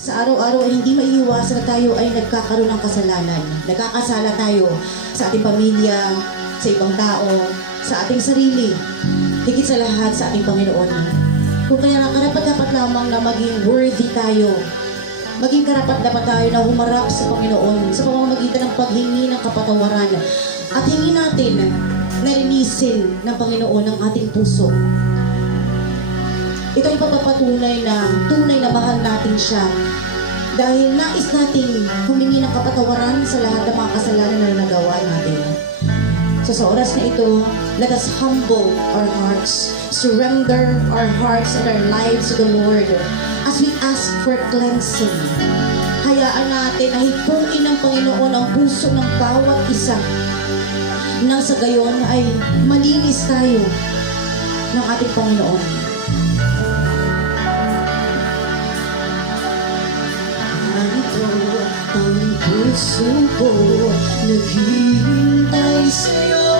Sa araw-araw ay hindi maiiwasan na tayo ay nagkakaroon ng kasalanan. Nagkakasala tayo sa ating pamilya, sa ibang tao, sa ating sarili, higit sa lahat sa ating Panginoon. Kung kaya karapat-dapat lamang na maging worthy tayo, maging karapat-dapat tayo na humarap sa Panginoon sa pamamagitan ng paghingi ng kapatawaran at hingi natin na linisin ng Panginoon ang ating puso. Ito ay papapatunay na tunay na mahal natin siya dahil nais nating humingi ng kapatawaran sa lahat ng mga kasalanan na nagawa natin. So sa oras na ito, let us humble our hearts, surrender our hearts and our lives to the Lord as we ask for cleansing. Hayaan natin na hipuin ng Panginoon ang puso ng bawat isa nang sa gayon ay malinis tayo ng ating Panginoon. Ang puso ko naghihintay sa'yo,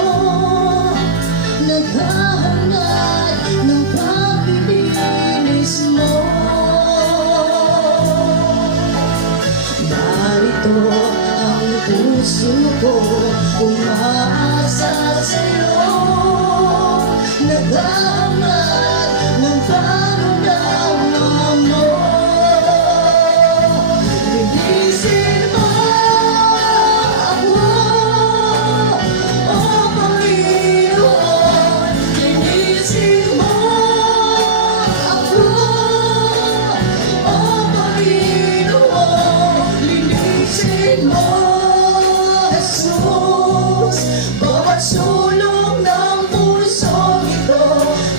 naghahangad ng paglilinis mo. Narito ang puso ko, umaasa sa'yo, naghahangad ng paglilinis mo. Linisin mo ako, oh Panginoon. Linisin mo ako, oh Panginoon. Linisin mo, Jesus, bawat sulong ng pusong ito.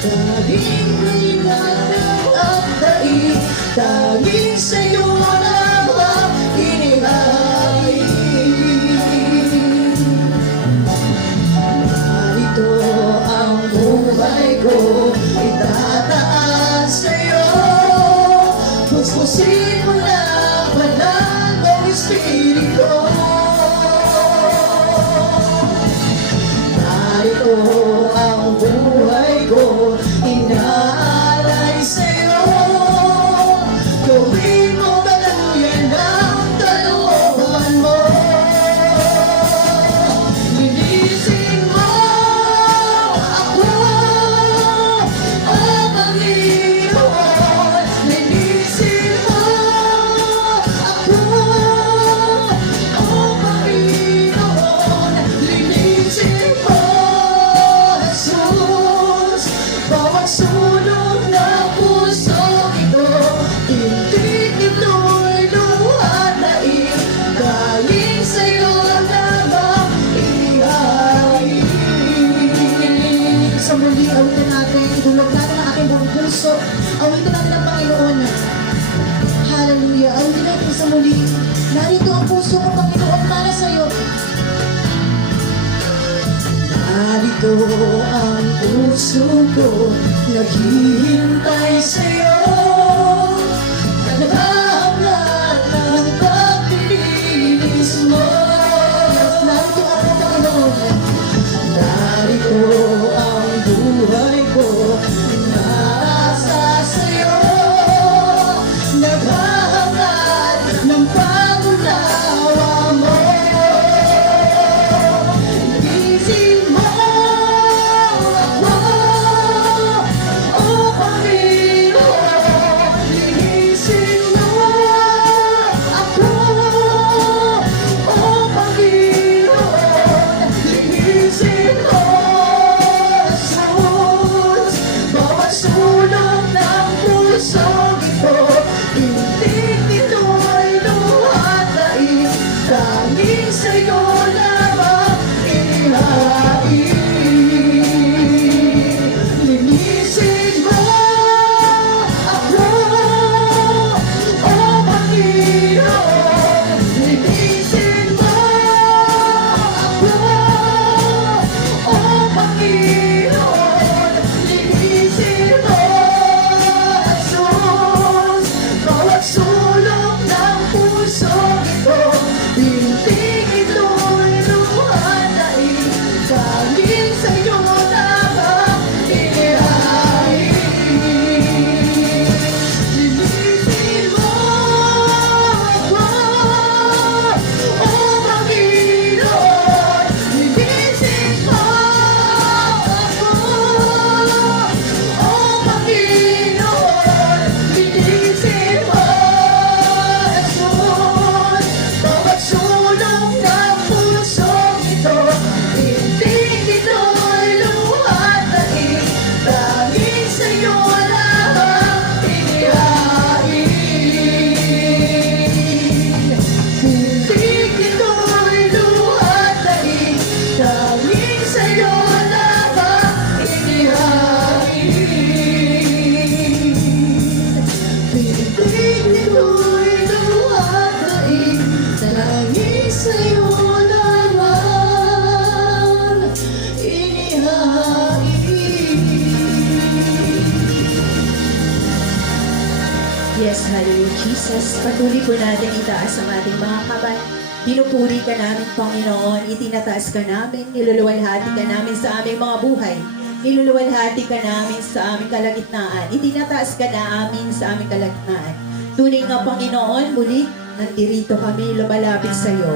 Tanging linang at daig, tanging sa'yo puspusin mo na banal ng Espiritu. Narito ang buhay ko, inaalay sa'yo. Gawin mo daluyan ang kalooban mo. Linisin mo ako, oh Panginoon. Linisin mo ako, oh Panginoon. Linisin mo, Jesus, bawat sulong ng pusong ito. Tindig nito'y luha na galing sa'yo lamang ihain. Sa muli, awitin natin, idulog natin ang ating buong puso. Awitin natin ang Panginoon. Hallelujah. Awitin natin sa muli. Narito ang puso ko, Panginoon, para sa'yo. Narito ang puso ko, naghihintay sa'yo. Naghahangad ng paglilinis mo. Narito ako, Panginoon. Narito ang buhay ko, inaasa sa'yo. Naghahangad ng pangunawa mo. Linisin mo ako, oh Panginoon. Jesus, patuloy po natin itaas ang ating mga kamay. Pinupuri ka namin, Panginoon. Itinataas ka namin, niluluwalhati ka namin sa aming mga buhay. Niluluwalhati ka namin sa aming kalagitnaan. Itinataas ka namin sa aming kalagitnaan. Tunay nga, Panginoon, muli, nandirito kami lumalapit sa iyo.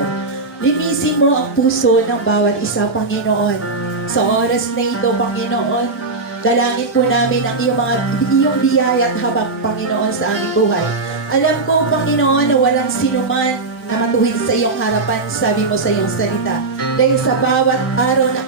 Linisin mo ang puso ng bawat isa, Panginoon. Sa oras na ito, Panginoon, dalangin po namin ang iyong biyaya at habag, Panginoon, sa aming buhay. Alam ko, Panginoon, na walang sinuman na matuwid sa iyong harapan, sabi mo sa iyong salita. Dahil sa bawat araw na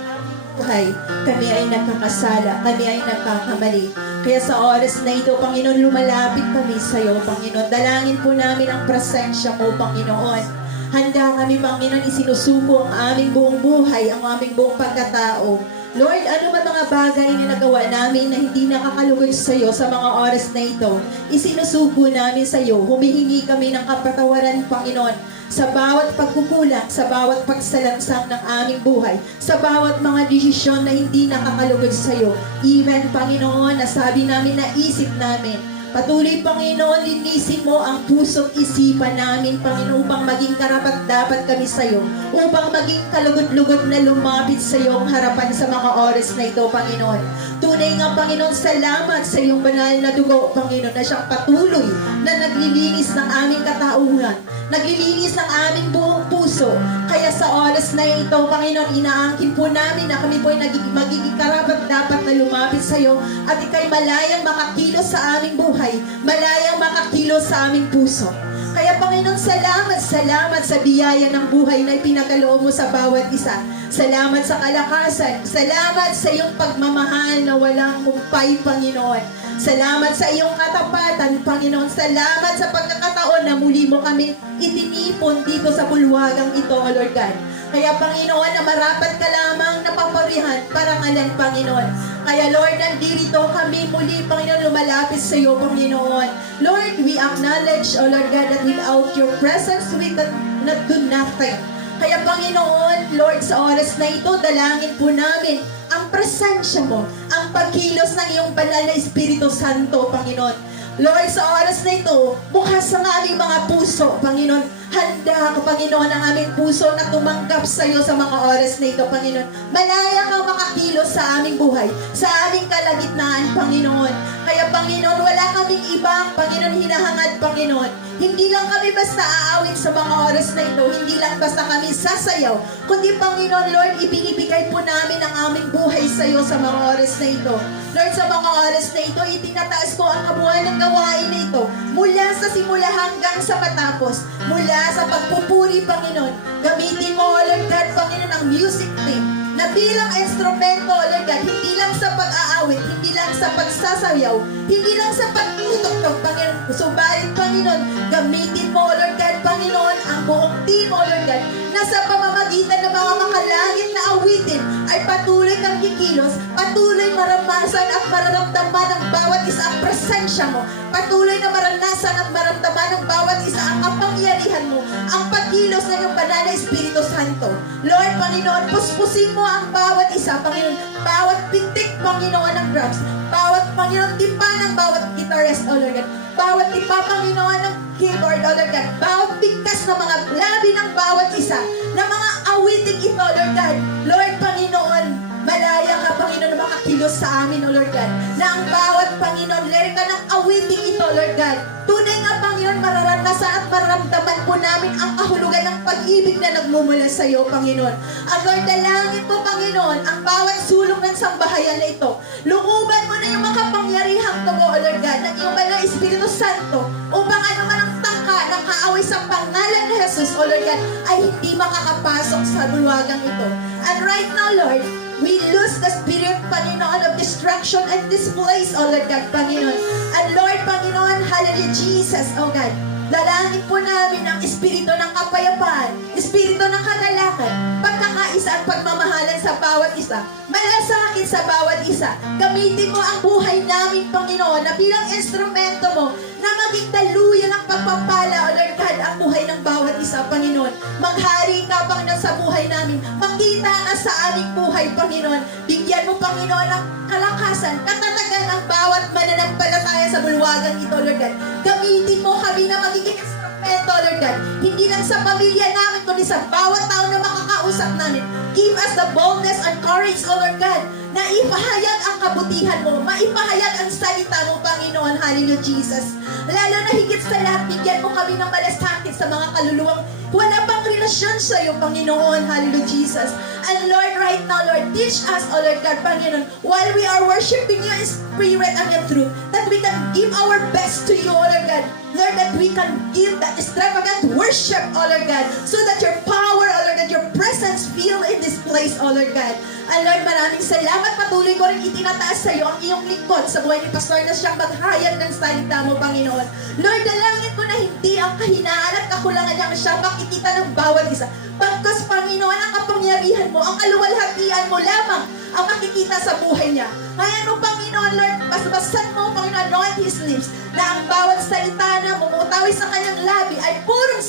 buhay, kami ay nagkakasala, kami ay nagkakamali. Kaya sa oras na ito, Panginoon, lumalapit kami sa iyo, Panginoon. Dalangin po namin ang presensya mo, Panginoon. Handa kami, Panginoon, isinusuko ang aming buong buhay, ang aming buong pagkatao. Lord, ano ba mga bagay na nagawa namin na hindi nakakalugod sa iyo sa mga oras na ito? Isinusuko namin sa iyo. Humihingi kami ng kapatawaran, Panginoon, sa bawat pagkukulang, sa bawat pagsalangsang ng aming buhay, sa bawat mga desisyon na hindi nakakalugod sa iyo. Even, Panginoon, nasabi namin, naisip namin, patuloy, Panginoon, linisin mo ang puso't isipan namin, Panginoon, upang maging karapat-dapat kami sa iyo, upang maging kalugod-lugod na lumapit sa iyong harapan sa mga oras na ito, Panginoon. Tunay nga, Panginoon, salamat sa iyong banal na dugo, Panginoon, na siyang patuloy na naglilinis ng aming katauhan, naglilinis ng aming buong puso. Kaya sa oras na ito, Panginoon, inaangkin po namin na kami po ay magiging karapat-dapat na lumapit sa iyo at ikay malayang makakilos sa aming buhay, malayang makakilos sa aming puso. Kaya, Panginoon, salamat sa biyaya ng buhay na ipinakaloob mo sa bawat isa. Salamat sa kalakasan. Salamat sa iyong pagmamahal na walang humpay, Panginoon. Salamat sa iyong katapatan, Panginoon. Salamat sa pagkakataon na muli mo kami itinipon dito sa bulwagang ito, O Lord God. Kaya, Panginoon, na marapat ka lamang na papurihan para ngalan, Panginoon. Kaya, Lord, nandito kami muli, Panginoon, lumalapit sa iyo, Panginoon. Lord, we acknowledge, O Lord God, that without your presence, we cannot do nothing. Kaya, Panginoon, Lord, sa oras na ito, dalangin po namin ang presensya mo, ang pagkilos ng iyong banal na Espiritu Santo, Panginoon. Lord, sa oras na ito, bukas ang aming mga puso, Panginoon. Handa ka, Panginoon, ang aming puso na tumanggap sa iyo sa mga oras na ito, Panginoon. Malaya kang makakilos sa aming buhay, sa aming kalagitnaan, Panginoon. Kaya, Panginoon, wala kaming ibang, Panginoon, hinahangad, Panginoon. Hindi lang kami basta aawit sa mga oras na ito, hindi lang basta kami sasayaw, kundi, Panginoon, Lord, ibinibigay po namin ang aming buhay sa iyo sa mga oras na ito. Lord, sa mga oras na ito, itinataas ko ang kabuuan ng gawain na ito, mula sa simula hanggang sa matapos, mula sa pagpupuri, Panginoon. Gamitin mo, O Lord God, Panginoon, ang music team na bilang instrumento, O Lord God, hindi lang sa pag-aawit, hindi lang sa pagsasayaw, hindi lang sa pagtutok, Panginoon. Subalit, Panginoon, gamitin mo, O Lord God, Panginoon, ang buong team, O Lord God, na sa pamamagitan ng mga makalangit na awitin ay patuloy kang kikilos, patuloy maramasan at mararamdaman ng bawat isa ang presensya mo, patuloy na maranasan at maramdaman ng bawat isa ang kapangyarihan mo, ang pagkilos ng iyong banal na Espiritu Santo. Lord, Panginoon, puspusin mo ang bawat isa, Panginoon, bawat pitik, Panginoon, ng drums, bawat, Panginoon, timpa ng bawat guitarist, O Lord God, bawat timpa, Panginoon, ng keyboard, O Lord God, bawat bigkas ng mga labi ng bawat isa, na mga awiting ito, Lord God. Lord, Panginoon, malaya ka, Panginoon, na makakilos sa amin, O Lord God, na ang bawat, Panginoon, lerika ng awiting ito, Lord God. Tunay nga, Panginoon, mararanasan at mararamdaman po namin ang kahulugan ng pag-ibig na nagmumula sa iyo, Panginoon. At Lord, dalangin po, Panginoon, ang bawat sulong ng sambahayan na ito. Lukuban mo na yung makapangyarihang tugo, O Lord God, ng iyong banal na Espiritu Santo, upang ano man ang tangka ng kaaway sa pangalan ni Jesus, O Lord God, ay hindi makakapasok sa bulwagang ito. And right now, Lord, we lose the spirit, Panginoon, of destruction and this place, O Lord God, Panginoon. And Lord, Panginoon, hallelujah, Jesus, O God, dalangin po namin ang espiritu ng kapayapaan, espiritu ng kagalakan, pagkakaisa at pagmamahalan sa bawat isa, malasakit sa bawat isa. Gamitin mo ang buhay namin, Panginoon, na bilang instrumento mo, na maging daluyan ng pagpapala, O Lord God, ang buhay ng bawat isa, Panginoon. Maghari ka, Panginoon, sa buhay namin. Makita ka sa aming buhay, Panginoon. Bigyan mo, Panginoon, ng kalakasan, katatagan ang bawat mananampalataya sa sa bulwagan ito, Lord God. Gamitin mo kami na magiging instrumento, Lord God. Hindi lang sa pamilya namin, kundi sa bawat tao na makakausap namin. Give us the boldness and courage, O Lord God, na ipahayag ang kabutihan mo, maipahayag ang salita mo, Panginoon. Hallelujah, Jesus. Lalo na higit sa lahat, bigyan mo kami ng malasakit sa mga kaluluwang wala pang relasyon sa iyo, Panginoon. Hallelujah, Jesus. And Lord, right now, Lord, teach us, O Lord God, Panginoon, while we are worshiping you in spirit and in truth, that we can give our best to you, O Lord God. Lord, that we can give that extravagant worship, O Lord God, so that your power, O Lord God, your presence feel in this place, O Lord God. And Lord, maraming salamat. Patuloy ko rin itinataas sa iyo ang iyong lingkod sa buhay ni Pastor na siyang maghayag ng salita mo, Panginoon. Lord, dalangin ko na hindi ang kahinaan at kakulangan niya siya makikita ng bawat isa. Pagkas, Panginoon, ang kapangyarihan mo, ang kaluwalhatian mo lamang ang makikita sa buhay niya. Kaya no, Panginoon, Lord, basbasan mo, Panginoon, anoint his lips, na ang bawat salita na mumutawi sa kanyang labi ay purong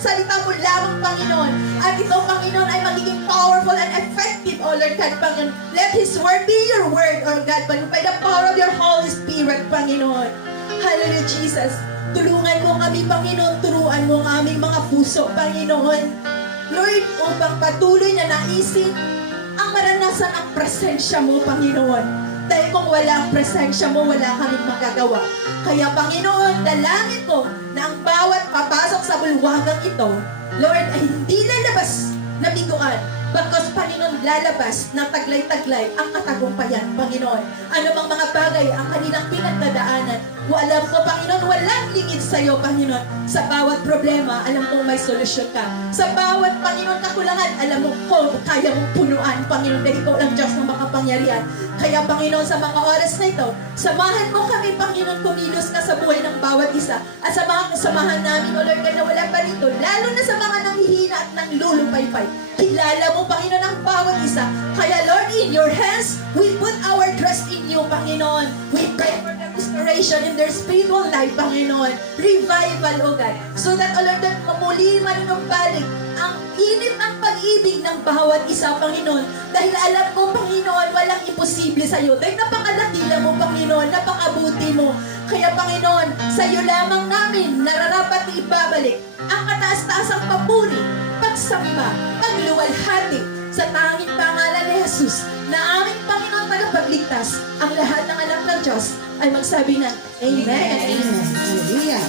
salita mo lamang, Panginoon. At ito, Panginoon, ay magiging powerful and effective, O Lord God, Panginoon. Let his word be your word, O God, Panginoon, by the power of your Holy Spirit, Panginoon. Hallelujah, Jesus. Tulungan mo kami, Panginoon. Turuan mo ang aming mga puso, Panginoon. Lord, upang patuloy na naisin ang maranasan ang presensya mo, Panginoon. Dahil kung wala ang presensya mo, wala kaming magagawa. Kaya, Panginoon, dalangin ko na ang bawat papasok sa bulwagang ito, Lord, ay hindi lalabas na biguan. Bagkus, Panginoon, lalabas na taglay-taglay ang katagumpayan, Panginoon. Ano mang mga bagay ang kanilang pinagdadaanan, alam ko, Panginoon, walang lingid sa iyo, Panginoon. Sa bawat problema, alam ko may solusyon ka. Sa bawat, Panginoon, kakulangan, alam mo ko, kaya mong punuan, Panginoon, dahil ikaw lang Diyos na makapangyarihan. Kaya, Panginoon, sa mga oras na ito, samahan mo kami, Panginoon, kumilos na sa buhay ng bawat isa. At sa mga kasamahan namin, O Lord, na wala pa rito, lalo na sa mga nanghihina at nanglulupaypay. Kilala mo, Panginoon, ang bawat isa. Kaya, Lord, in your hands, we put our trust in you, Panginoon. We pray for the restoration in their spiritual life, Panginoon. Revival, O God. So that, O Lord, that mamuli manunumbalik ang init ng pag-ibig ng bawat isa, Panginoon. Dahil alam ko, Panginoon, walang imposible sa iyo. Dahil napakalakila mo, Panginoon, napakabuti mo. Kaya, Panginoon, sa iyo lamang namin nararapat ibabalik ang kataas-taasang papuri, pagsamba, pagluwalhati sa tanging pangalan ni Jesus na aming Panginoon tagapagligtas. Ang lahat ng anak ng Diyos ay magsabi na Amen. Amen. Hallelujah.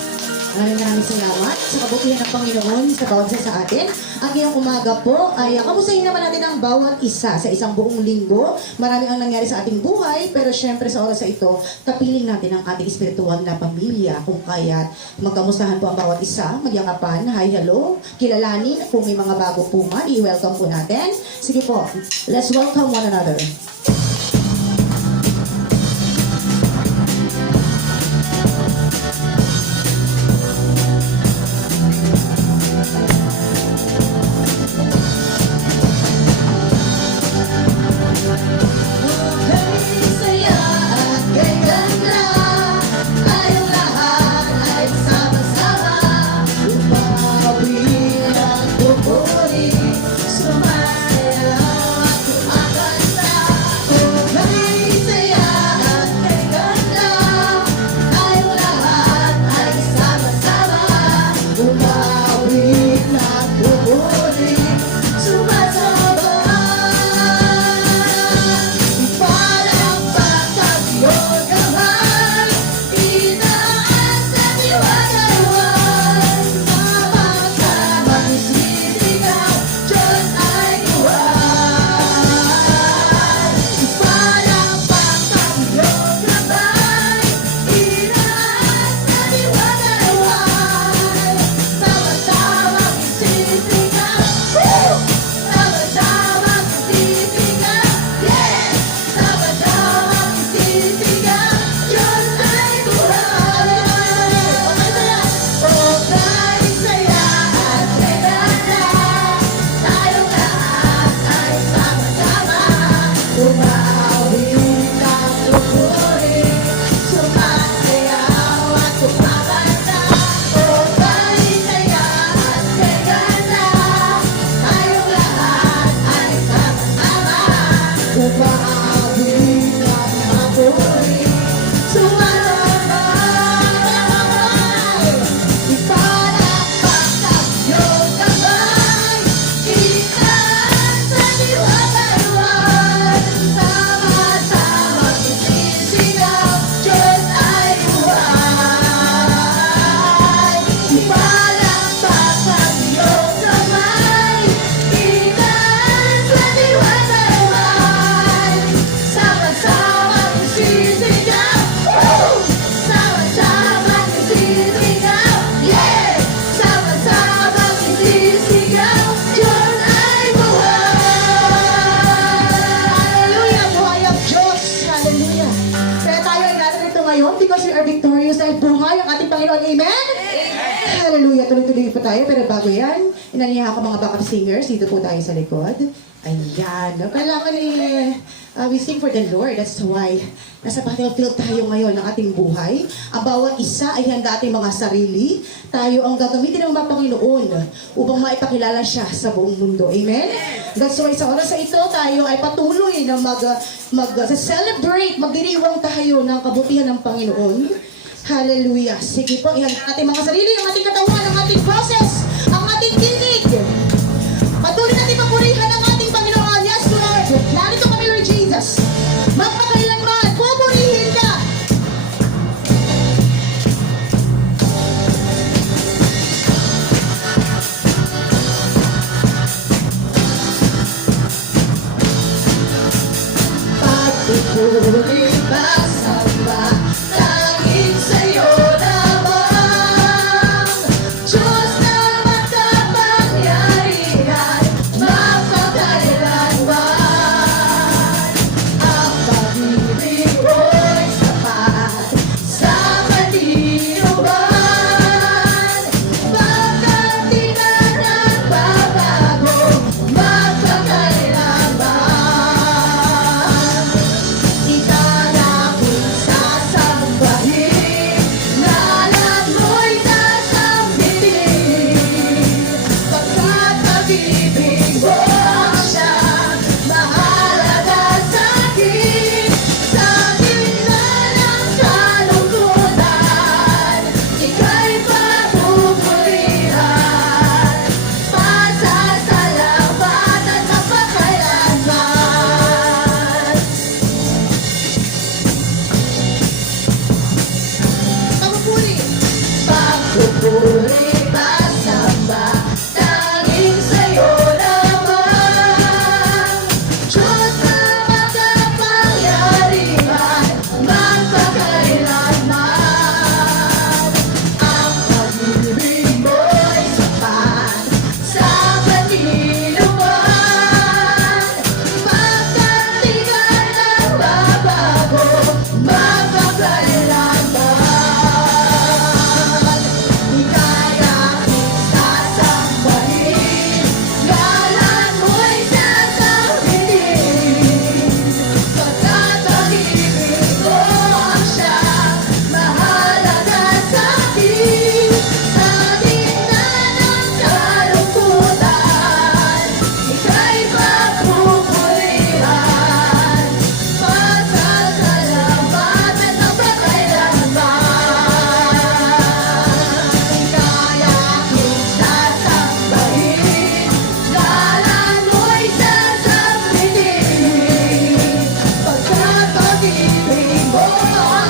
Maraming salamat sa kabutihan ng Panginoon sa bawat isa sa atin. Ang iyong umaga po ay kamustahin naman natin ang bawat isa sa isang buong linggo. Maraming ang nangyari sa ating buhay, pero syempre sa oras na ito, tapiling natin ang ating espiritual na pamilya. Kung kaya't magkamustahan po ang bawat isa, magyangapan, hi, hello, kilalanin. Kung may mga bago po man, i-welcome po natin. Sige po, let's welcome one another. tuloy-tuloy po tayo, pero bago yan, inaniha ko mga backup singers. Dito po tayo sa likod. Ayan. Kailangan we sing for the Lord. That's why nasa battlefield tayo ngayon ng ating buhay. Ang bawat isa ay handa ating mga sarili. Tayo ang gagamitin ng mga Panginoon upang maipakilala siya sa buong mundo. Amen? That's why sa oras na ito, tayo ay patuloy na mag-celebrate, magdiriwang tayo ng kabutihan ng Panginoon. Hallelujah. Sige po, ihanda natin mga sarili, ang ating katawan, ang ating process, ang ating tinig. Patuloy natin papurihan ang ating Panginoon. Yes, Lord. Narito kami, Lord Jesus. Magpakailanman, pupurihin ka. Pagpupuri ba samba, tanging sa'yo lamang. Diyos na makapangyarihan, mapakailanman. Ang pag-ibig mo'y sapat sa kanlinuman. Bakit di na nagbabago, mapakailanman. Ikalapin sasambahin, ngalan mo'y sasambitin. Pagkat pag-ibig mo siyang mahalaga sa'kin. Sa gitna ng kalungkutan, ika'y papupurihan. Pasasalamatan sa pakailanman. Pagpupuri. Pagpupuri, pasamba, tanging sa'yo lamang. Diyos na makapangyarihan, magpakailanman. Ang pag-ibig mo'y sapat sa kanlinuman. Bakit di ka nagbabago, mapakailanman. Ikayaking sasambahin, ngalan mo'y sasambitin. Pagkat pag-ibig mo siyang mahalaga sa'kin. Sa gitna ng kalungkutan, ika'y papupurihan. Pasasalamatan ng pakailanman. Ikayaking sasambahin, ngalan mo'y sasambitin. Pagkat pag-ibig mo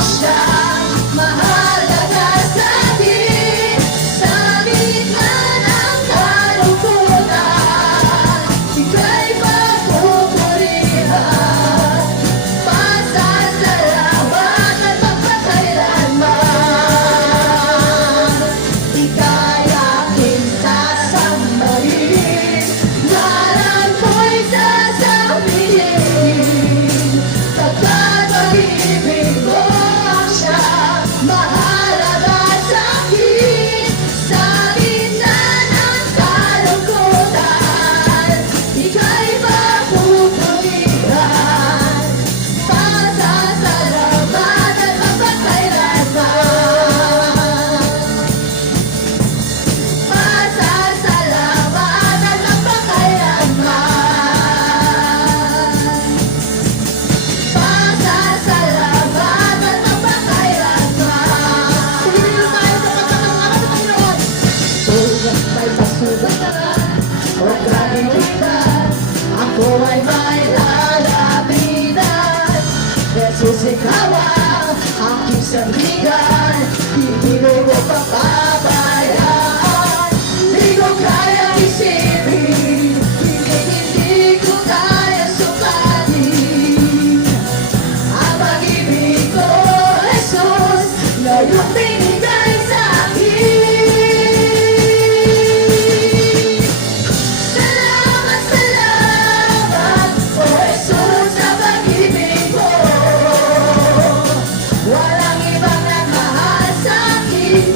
siyang mahalaga sa'kin. Sa gitna ng kalungkutan, ika'y papupurihan. Pasasalamatan magpakailanman. Ikayaking sasambahin, ngalan mo'y sasambitin. Pagkat pag-ibig mo siyang mahalaga sa'kin. Sa gitna ng kalungkutan, ika'y papupurihan. Pasasalamatan magpakailanman. Pasasalamatan magpakailanman. Pasasalamatan magpakailanman. Pumili tayo sa pagkakangalan sa Panginoon. Tugat may pasubatan, o kalimitan, ako ay may lalapitan. Jesus, ikaw ang aking sandigan, hindi mo papabayaan. Di ko kaya isipin, hindi ko kaya sukatin. Ang pag-ibig ko, Jesus, ngayong binigay sa'kin. Salamat, salamat, O Jesus, sa pag-ibig mo. Walang ibang nagmahal sa'kin,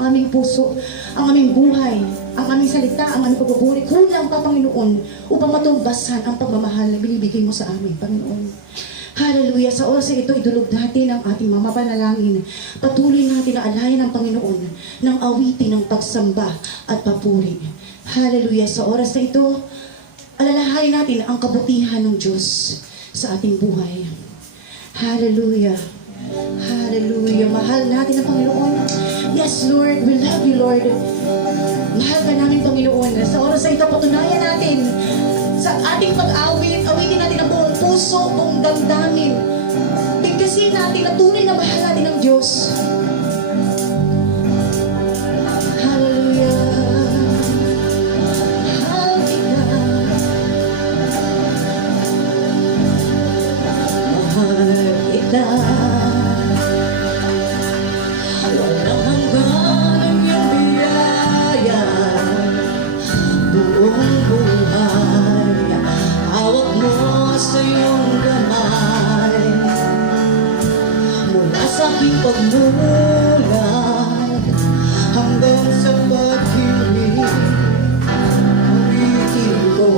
ang aming puso, ang aming buhay, ang aming salita, ang aming pagpupuri. Kulang pa, Panginoon, upang matumbasan ang pagmamahal na binibigay mo sa amin, Panginoon. Hallelujah. Sa oras na ito, idulog natin ang ating mga panalangin. Patuloy natin na alayan ng Panginoon ng awitin ng pagsamba at papuri. Hallelujah. Sa oras na ito, alalahanin natin ang kabutihan ng Diyos sa ating buhay. Hallelujah. Hallelujah. Mahal natin ang Panginoon. Yes, Lord. We love you, Lord. Mahal ka namin, Panginoon. Sa oras na ito, patunayan natin sa ating pag-awit, awitin natin ang buong puso, buong damdamin. Bigkasin natin na tunay na mahal natin ng Diyos. Hallelujah. Mahal kita. Mahal kita. Walang hanggan ang iyong biyaya. Buong buhay, hawak mo sa iyong kamay. Mula sa aking pagmulat hanggang sa pag-ibig, awitin ko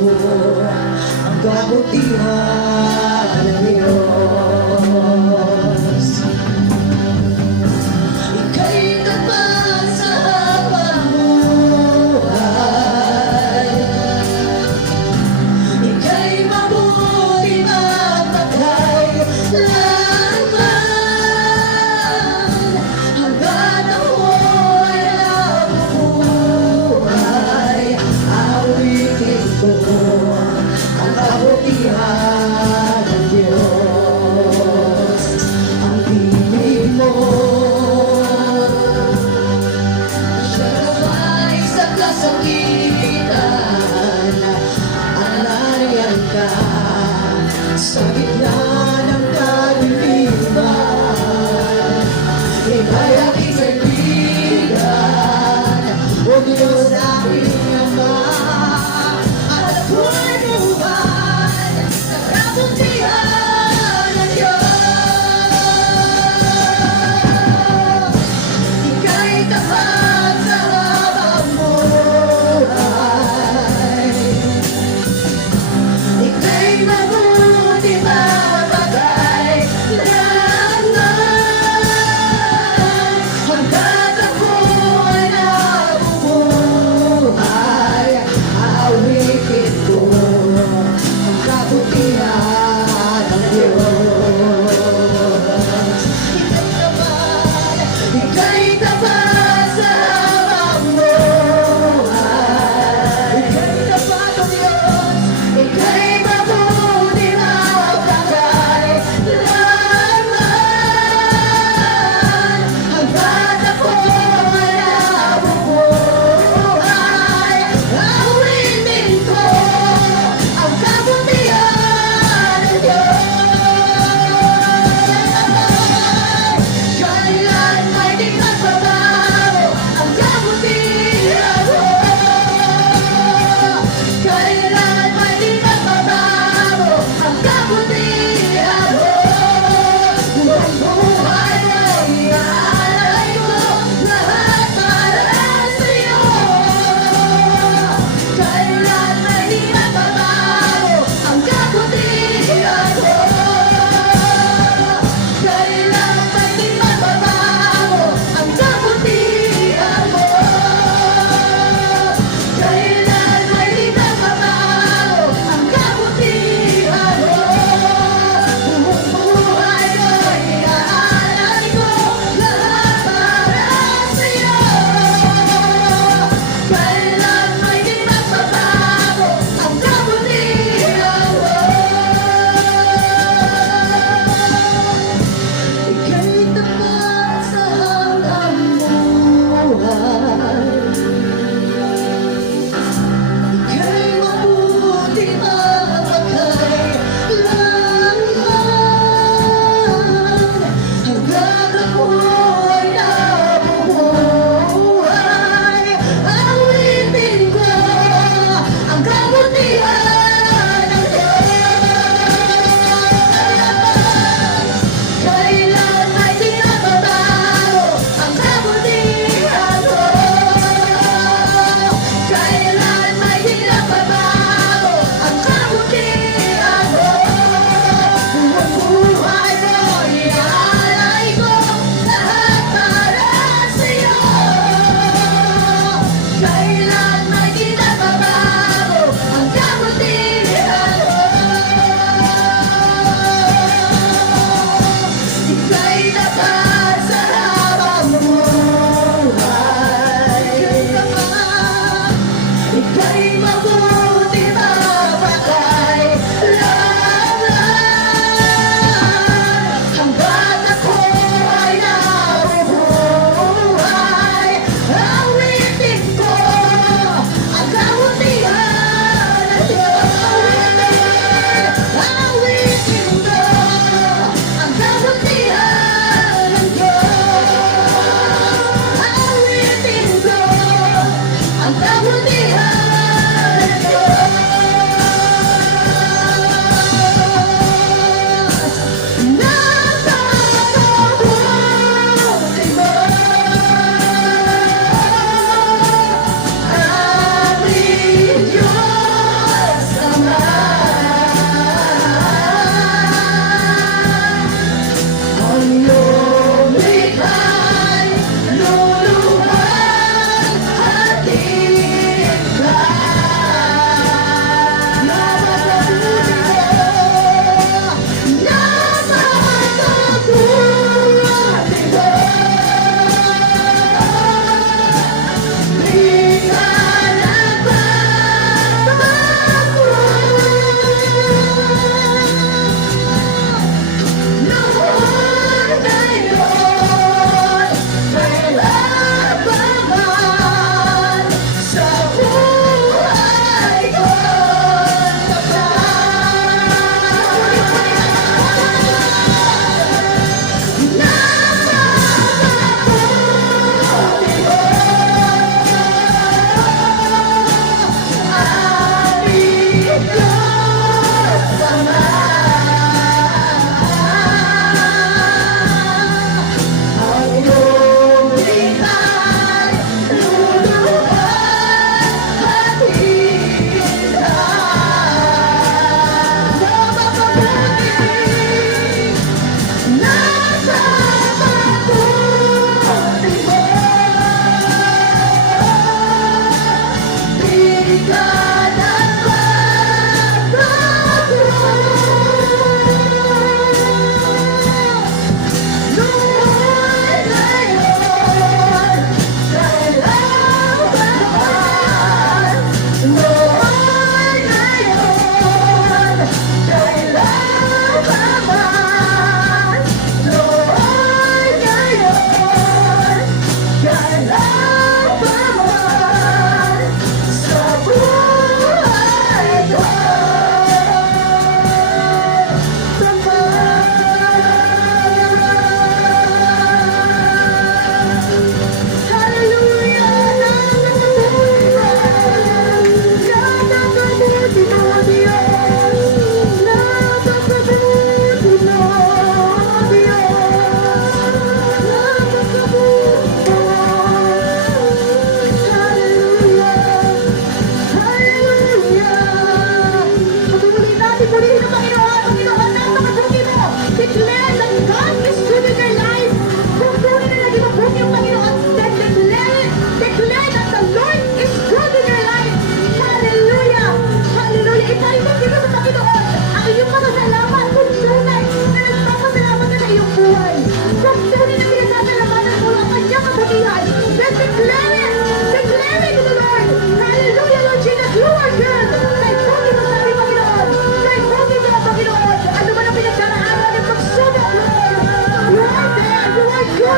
ang kabutihan ng Diyos. Ika'y tapat sa pagbuhay, ika'y mabuti magpatay laman. Hanggat ako'y nabubuhay, awitin ko ang kabutihan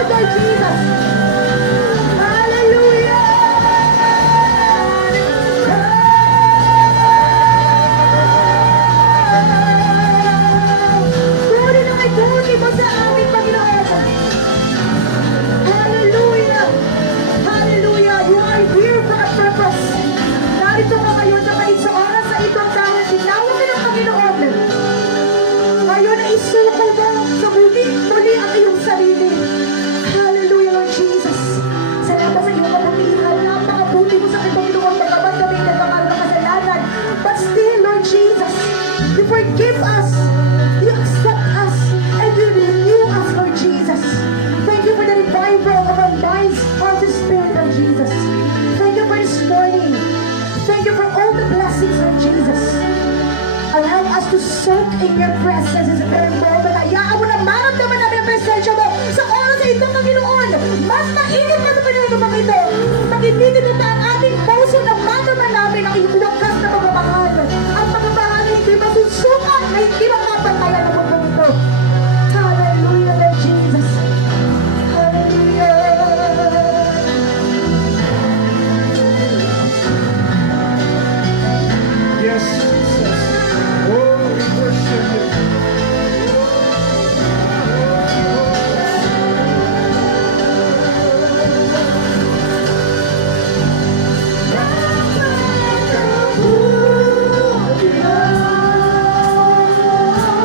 Lord, Lord Jesus. Hallelujah! Puri na puri mo sa aming Panginoon. Hallelujah! Hallelujah! You are here for a purpose. Narito ka ngayon na kahit sa oras sa itong dahil tinawag ka ng Panginoon. Ngayon ay isuko mo sa muli ang iyong sarili. Hallelujah, Lord Jesus. Salamat sa iyong kabutihan. Napakabuti mo sa aking Panginoon. Bagamat kami nagkakaroon ng kasalanan. But still, Lord Jesus, you forgive us. You accept us. And you renew us, Lord Jesus. Thank you for the revival of our minds, heart, and spirit, Lord Jesus. Thank you for this morning. Thank you for all the blessings, Lord Jesus. Allow us to soak in your presence in a very moment. Hayaan mo na maramdaman namin ang presensya mo sa oras na ito, Panginoon. Mas mainit pa sa Panginoon ito. Pag-ibigin mo pa ang ating puso na maramdaman namin ang iyong wakas na pagmamahal. Ang pagmamahal na hindi masusukat, na hindi makapatayan ang mundo ito. Hallelujah, Lord Jesus. Hallelujah. Yes, Jesus. Oh, we worship you.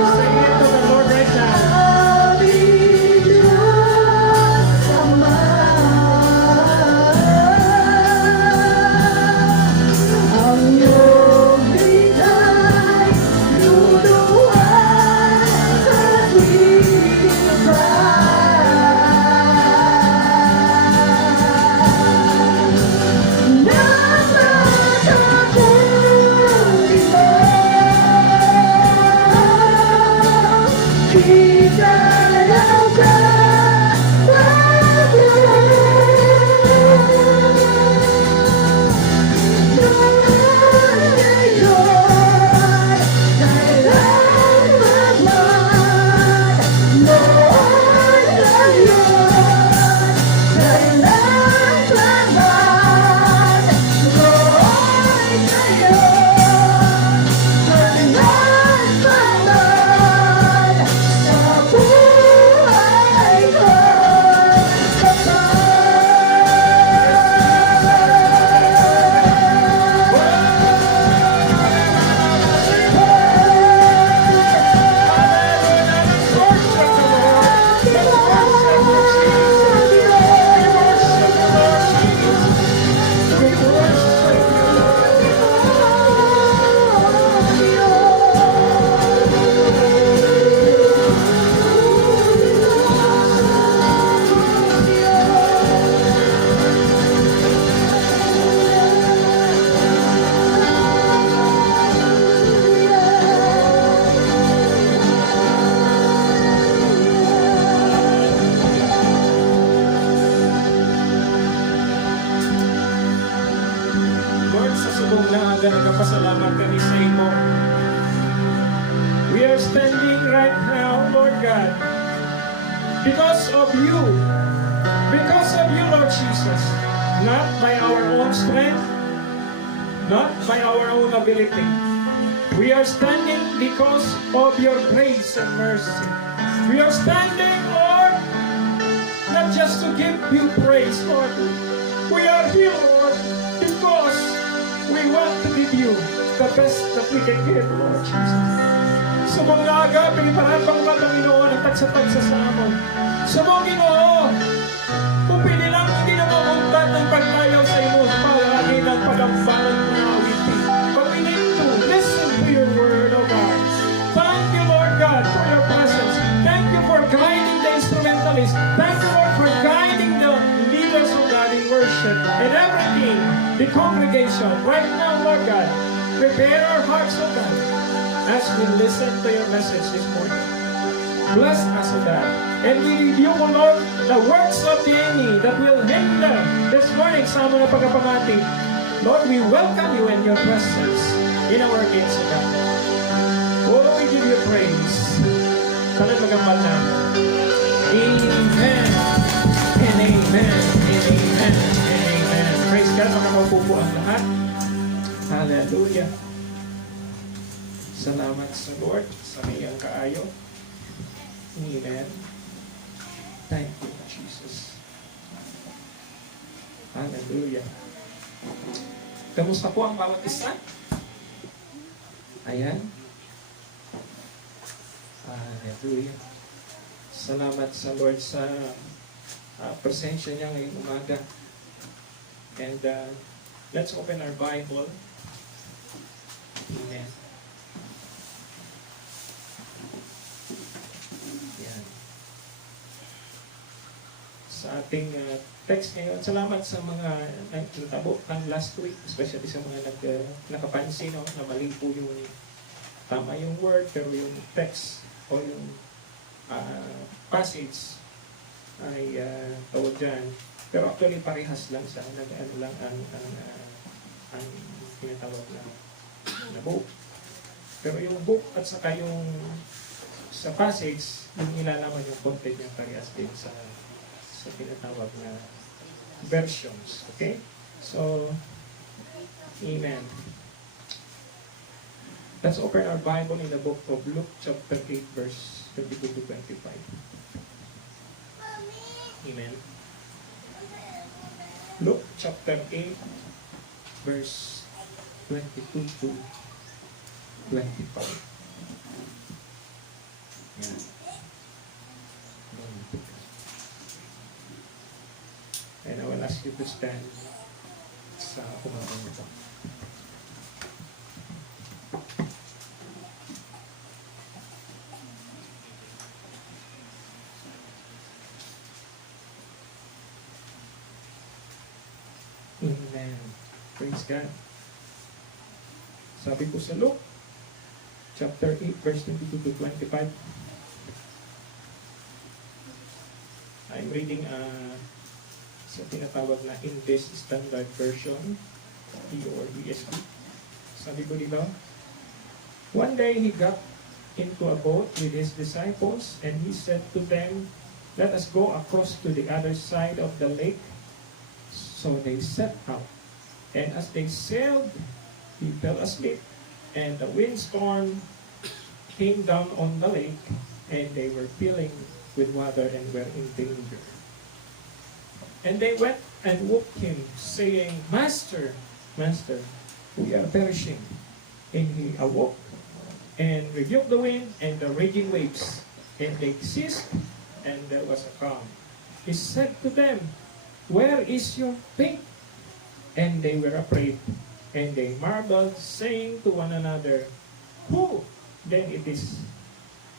Sing it to the Lord right now. Lord, sa subong na aga, nagpasalamat kami sa imo. We are standing right now, Lord God, because of you. Because of you, Lord Jesus. Not by our own strength, not by our own ability. We are standing because of your grace and mercy. We are standing, Lord, not just to give you praise, Lord. We are here, Lord, because we want to give you the best that we can give, Lord Jesus. Sa mga aga, piniparan pang mga Panginoon ang tagsa-tagsa sa amon. Sa mga Ginoo, kung pili lang hindi na mamuntat ng paglayaw sa imo, palagi ng pagambalan ng awitin. But we need to listen to your word, O God. Thank you, Lord God, for your presence. Thank you for guiding the instrumentalists. Thank you, Lord, for guiding the leaders, O God, in worship and everything, the congregation. Right now, Lord God, prepare our hearts, O God, as we listen to your message this morning. Bless us, O God. And we rebuke, O Lord, the works of the enemy that will hinder this morning sa among pagkapamati. Lord, we welcome you in your presence in our midst, O God. Oh, we give you praise. Sana magambal na. Amen. Nakaupo po ang lahat. Hallelujah. Salamat sa Lord sa iyang kaayo. Amen. Thank you, Jesus. Hallelujah. Kamusta po ang bawat isa? Ayan. Hallelujah. Salamat sa Lord sa presensya niya ngayong umaga. And let's open our Bible. Amen. Yan. Sa ating text ngayon, salamat sa mga nagtabo ng last week, especially sa mga nakapansin na mali po yung tama yung word, pero yung text o yung passage ay tawag dyan. Pero actually parehas lang siya, ano lang ang tinatawag na book. Pero yung book at saka yung sa passage, yung ilalaman yung content niya parehas din sa tinatawag na versions. Okay? So, amen. Let's open our Bible in the book of Luke chapter 8 verse 22 to 25. Amen. Luke chapter 8 verse 22 to 25. Yan. And I will ask you to stand sa umagang ito. Amen. Praise God. Sabi ko sa Luke, chapter 8, verse 22 to 25. I'm reading sa tinatawag na English Standard Version, or ESV. Sabi ko dito, one day he got into a boat with his disciples, and he said to them, let us go across to the other side of the lake. So they set out, and as they sailed, he fell asleep, and the windstorm came down on the lake, and they were filling with water and were in danger. And they went and woke him, saying, Master, Master, we are perishing. And he awoke and rebuked the wind and the raging waves, and they ceased, and there was a calm. He said to them, where is your faith? And they were afraid, and they marveled, saying to one another, who then it is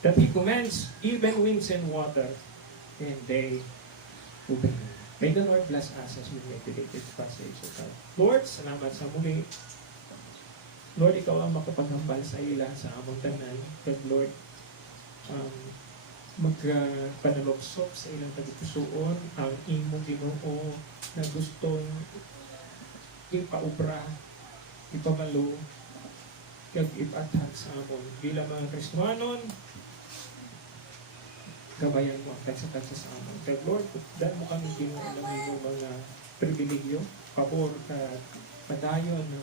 that he commands even winds and water, and they obey him. May the Lord bless us as we meditate this passage of God. Lord, salamat sa muli. Lord, ikaw ang makapagambal sa ila sa among tanan. But Lord, magpanalogsok sa ilang tagipusoon ang imong Ginoo na gustong ipaubra, ipamalo, kag ipatag sa amon. Bilang mga Kristiyanon, gabayan mo ang tagsa-tagsa sa amon. Kag Lord, dahil mo kami Ginoo ng imong mga pribilegyo, pabor, kag padayon na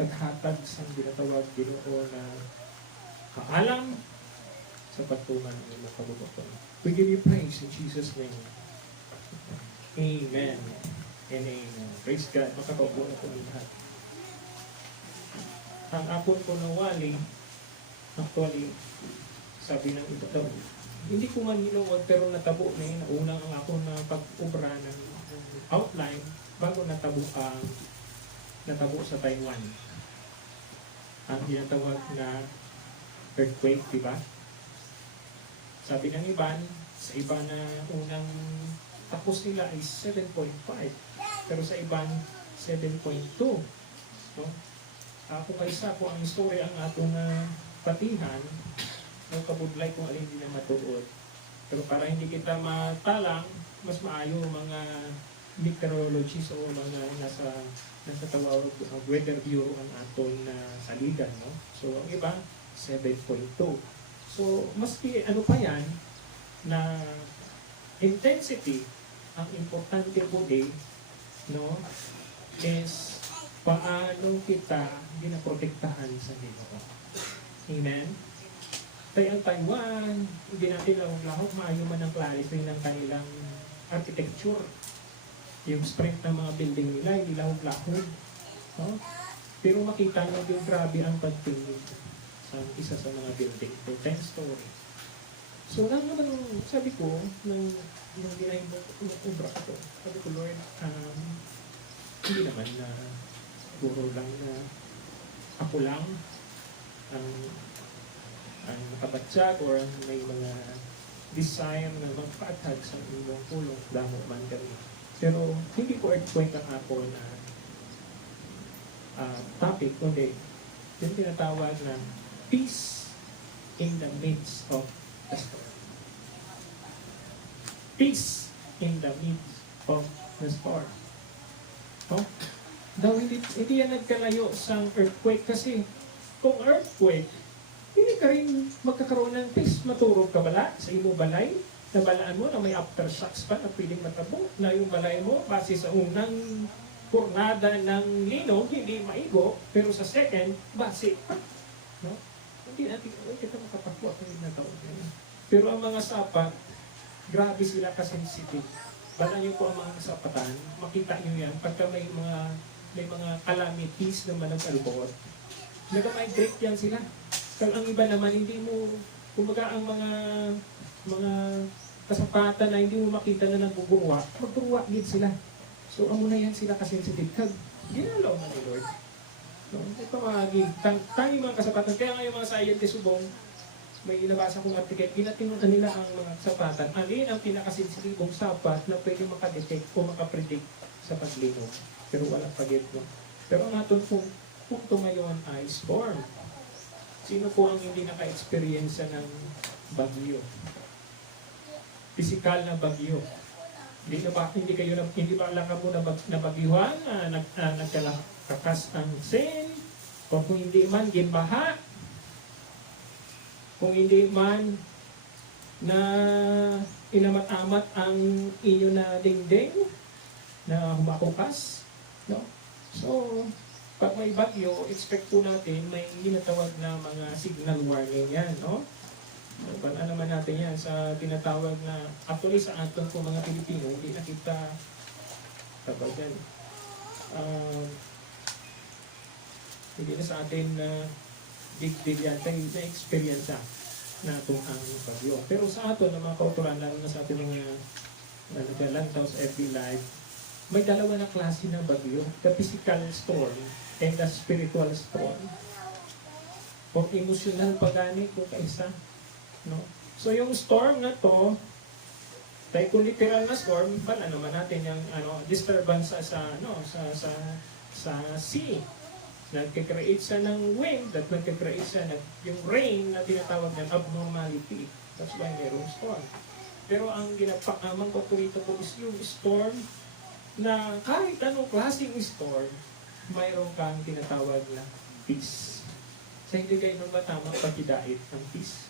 paghatag sa ginatawag Ginoo na kaalam sa pagtuman ng mga kabubuton. We give you praise in Jesus' name. Amen and amen. Praise God. Makakaupo na po lahat. Ang apon ko na wali, actually, sabi ng iba daw, hindi ko nga hinuod pero natabo na yun. Unang ang ako na pag-ubra ng outline bago natabo sa Taiwan. Ang ginatawag na earthquake, di ba? Sabi ng iban, sa iba na unang tapos nila ay 7.5. Pero sa iban, 7.2. No? Ako kaysa po ang istorya ang atong patihan, ang kabudlay kung alin din na matuod. Pero para hindi kita matalang, mas maayo mga meteorologists o mga nasa tawag weather bureau ang aton saligan. No? So ang iba, 7.2. So, maski ano pa yan, na intensity, ang importante po din no, is paano kita ginaprotektahan sa Ginoo. Amen? Kaya ang Taiwan, hindi natin lahok maayo man ang clarify ng kanilang architecture. Yung strength ng mga building nila, hindi lahok-lahok. No? Pero makita nyo yung grabe ang pagtingin sa isa sa mga building. The 10 story. So, lang naman, sabi ko, nung ginahin mo, ubra ko, sabi ko, Lord, hindi naman na puro lang na ako lang ang nakabatsyag or ang may mga desire na magpaatag sa inyong pulong damo man kami. Pero hindi ko earthquake ang ako na topic, kundi yung tinatawag na peace in the midst of the storm. Peace in the midst of the storm. Oh? Daw hindi yan nagkalayo sa earthquake kasi kung earthquake, hindi ka rin magkakaroon ng peace. Maturog ka bala sa imo balay, nabalaan mo na may aftershocks pa na pwedeng matabo, na yung balay mo, base sa unang pornada ng linog, hindi maigo, pero sa second, base pa. No? Hindi natin, kita makapakwa ka rin na taon. Pero ang mga sapat, grabe sila ka-sensitive. Bala niyo po ang mga kasapatan, makita niyo yan, pagka may mga calamities na manag-albot, nag-migrate yan sila. Kaya ang iba naman, hindi mo, kumbaga ang mga kasapatan na hindi mo makita na nagbuburwa, magburwa din sila. So, amo na yan sila kasensitive. Kag, ginalaw na ni Lord. No? Ito tayo mga kasapatan. Kaya nga yung mga scientists subong, may inabasa kong article, pinatinunan nila ang mga kasapatan. Alin ang pinakasensitibong sapat na pwede makadetect o makapredict sa paglinog. Pero walang pagit. No? Pero ang aton punto ngayon ay storm. Sino po ang hindi naka-experience ng bagyo? Physical na bagyo. Hindi ba lang mo nabagyuhan, nagkalakas ang sin, o kung hindi man, ginbaha, kung hindi man na inamat-amat ang inyo na dingding na humakukas. No? So, pag may bagyo, expect po natin may ginatawag na mga signal warning yan. No? So, paano naman natin yan sa tinatawag na, actually sa atin po mga Pilipino, hindi na kita kapag yan, hindi na sa atin na big yan, tayo na-experience na itong ang bagyo. Pero sa atin, ng mga kauturan, lalo na sa atin mga naglalantaw sa FB Live, may dalawa na klase na bagyo, the physical storm and the spiritual storm. O emotional pagani ko kaisa. No? So yung storm na to, tayo kung literal na storm, bala naman natin yung disturbance sa sea. Nagkikreate siya ng wind, at nagkikreate siya yung rain na tinatawag ng abnormality. That's why mayroong storm. Pero ang ginapakamang ko rito po is yung storm na kahit anong klaseng storm, mayroong kang tinatawag na peace. Sa hindi kayo nung matamang pagkidait ng peace.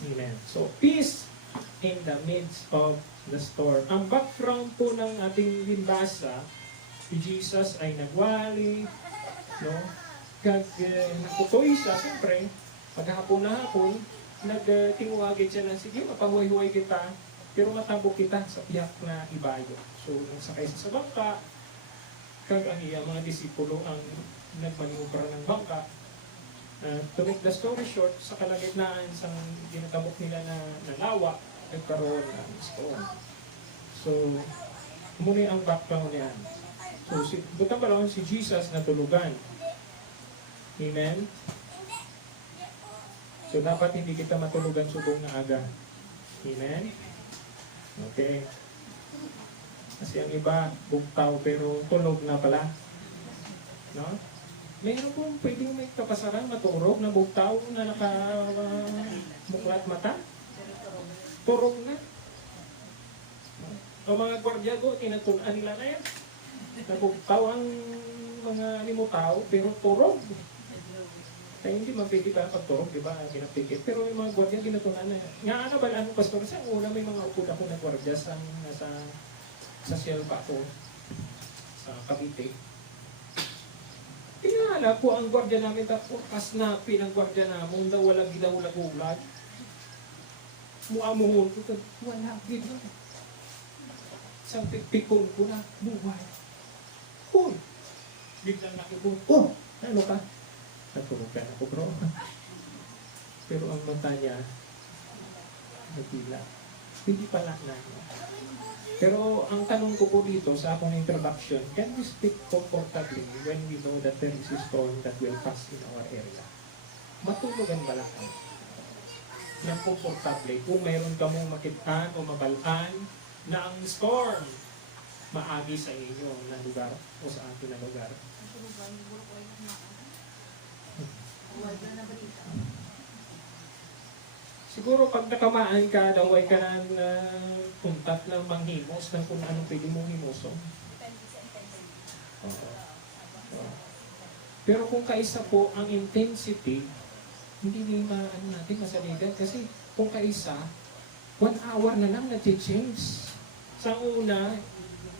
Amen. So, peace in the midst of the storm. Ang background po ng ating binbasa, si Jesus ay nagwali, no? Nakutoy siya, siyempre, paghapon na hapon, nagtinguwagin siya na, sige, mapahuay-huay kita, pero matabok kita sa piyak na ibayo. So, nagsakay siya sa bangka, ang iyang mga disipulo ang nagmanubra ng bangka. To make the story short, sa kalagitnaan sa ginatabok nila na lawa, nagkaroon ng storm. So, muna ang background niyan. So, butang balon si Jesus na tulugan. Amen? So, dapat hindi kita matulugan subong na aga. Amen? Okay. Kasi ang iba, bugtaw pero tulog na pala. No? Mayroon pong pwedeng may kapasaran, maturog na bugtaw na nakamuklat mata. Turog na. O mga gwardiya ko, tinatunan nila na yan. Nabugtaw ang mga limutaw, pero turog. Kaya hindi man pwede pa pagturog, di ba? Pinapikit. Pero yung mga gwardiya, ginatunan na yan. Nga ano ba, pastor? Sa una may mga upod ako na gwardiya sa shelf ako. sa Cavite. Tinala po ang gwardiya namin, tapos kasnapin ang gwardiya namin, daw wala ginaw-lagulat. Muamuhon ko, wala ginaw. Isang pikon ko na, buhay. Hoy! Biglang nakikot, oh! Ano ka? Naturugan ako, bro. Pero ang mata niya, nagila. Hindi pala na. Pero ang tanong ko po dito sa akong introduction, can we speak comfortably when we know that there is a storm that will pass in our area? Matulugan ba lang? Yan comfortably. Kung mayroon ka mong makitaan o mabalaan na ang storm maagi sa inyo na lugar o sa atin na lugar. Siguro pag nakamaan ka, daway ka na puntat ng manghimos ng kung anong pwede mong himoso. Oo. Pero kung kaisa po ang intensity, hindi natin masaligan. Kasi kung kaisa, 1 hour na lang nag-change. Sa una,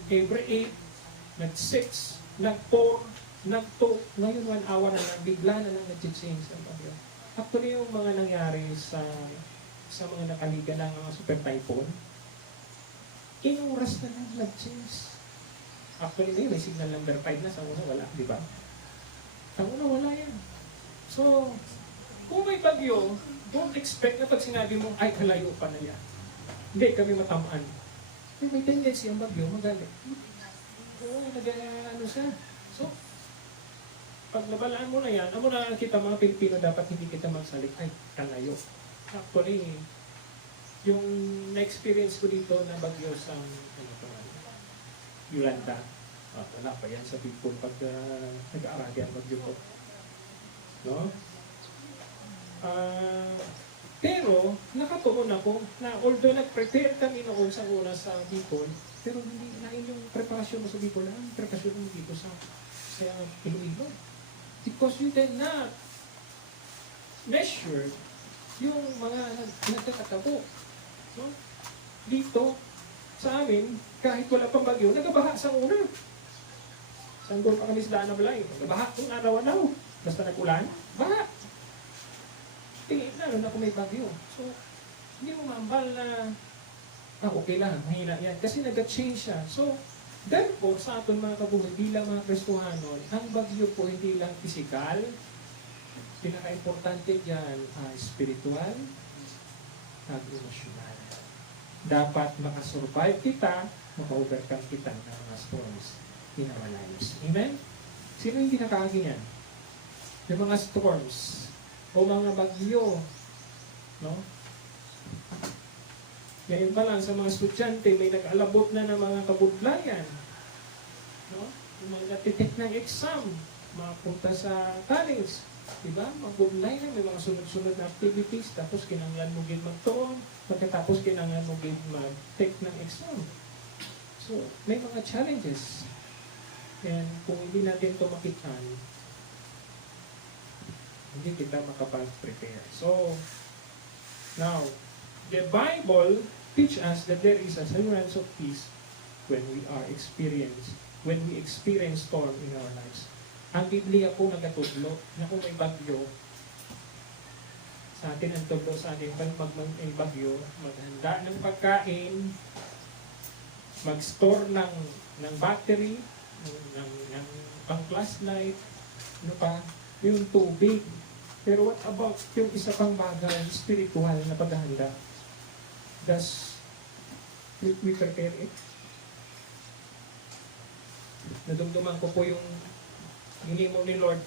every 8, nag-6, nag-4, nag-2. Ngayon 1 hour na lang, bigla na lang nag-change ang bagyo. Actually, yung mga nangyari sa mga nakaliga ng mga super typhoon, inuras na lang nag-change. Actually, may signal number 5 na, sa una wala, di ba? Sa una wala yan. So, kung may bagyo, don't expect na pag sinabi mo, ay, kalayo pa na yan. Hindi, kami matamaan. May tendency ang bagyo, magalit. Oo, ano siya. So, pag nabalaan mo na yan, amo na kita mga Pilipino, dapat hindi kita magsalik, ay, kalayo. Actually, yung na-experience ko dito na bagyo sa, Yolanda, wala pa yan sa people pag nag-aaragi ang bagyo ko. No? Pero, nakatuon ako na although nag-prepare kami noon sa una sa Bicol, pero hindi na yung preparasyon mo sa Bicol, ang preparasyon mo dito sa Iloilo. Because you did not measure yung mga nagtatabo. So, dito, sa amin, kahit wala pang bagyo, nagabaha sa una. Saan doon pa kami sa daan na balay? Nagabaha kung araw-araw. Basta nag-ulan, baha. Tingin na, lalo na kung may bagyo. So, hindi mo maambal na, okay lang, mahina yan. Kasi nag-change siya. So, therefore, sa aton mga kabuhay, bilang mga Kristohanon, ang bagyo po hindi lang physical, pinaka-importante dyan, spiritual, at emosyonal. Dapat makasurvive kita, maka-overcome kita ng mga storms in our lives. Amen? Sino hindi nakakagi yan? Yung mga storms, o mga bagyo, no? Ngayon pa lang sa mga estudyante, may nag-alabot na ng mga kabudlayan. No? Yung mga natitik ng exam, mapunta sa college. Diba? Mag-budlay na, may mga sunod-sunod na activities, tapos kinanglan mo gid magtuon, pagkatapos kinanglan mo gid mag-take ng exam. So, may mga challenges. And kung hindi natin ito makitaan, hindi kita makapag-prepare. So, now, the Bible teach us that there is a assurance of peace when we experience storm in our lives. Ang Biblia po nagatudlo na kung may bagyo, sa atin ang tudlo sa atin pag may bagyo, maghanda ng pagkain, mag-store ng battery, ng pang flashlight, ano pa, yung tubig. Pero what about yung isa pang bagay, spiritual na paghahanda? Does we prepare it? Nadumduman ko po yung hinimo ni Lord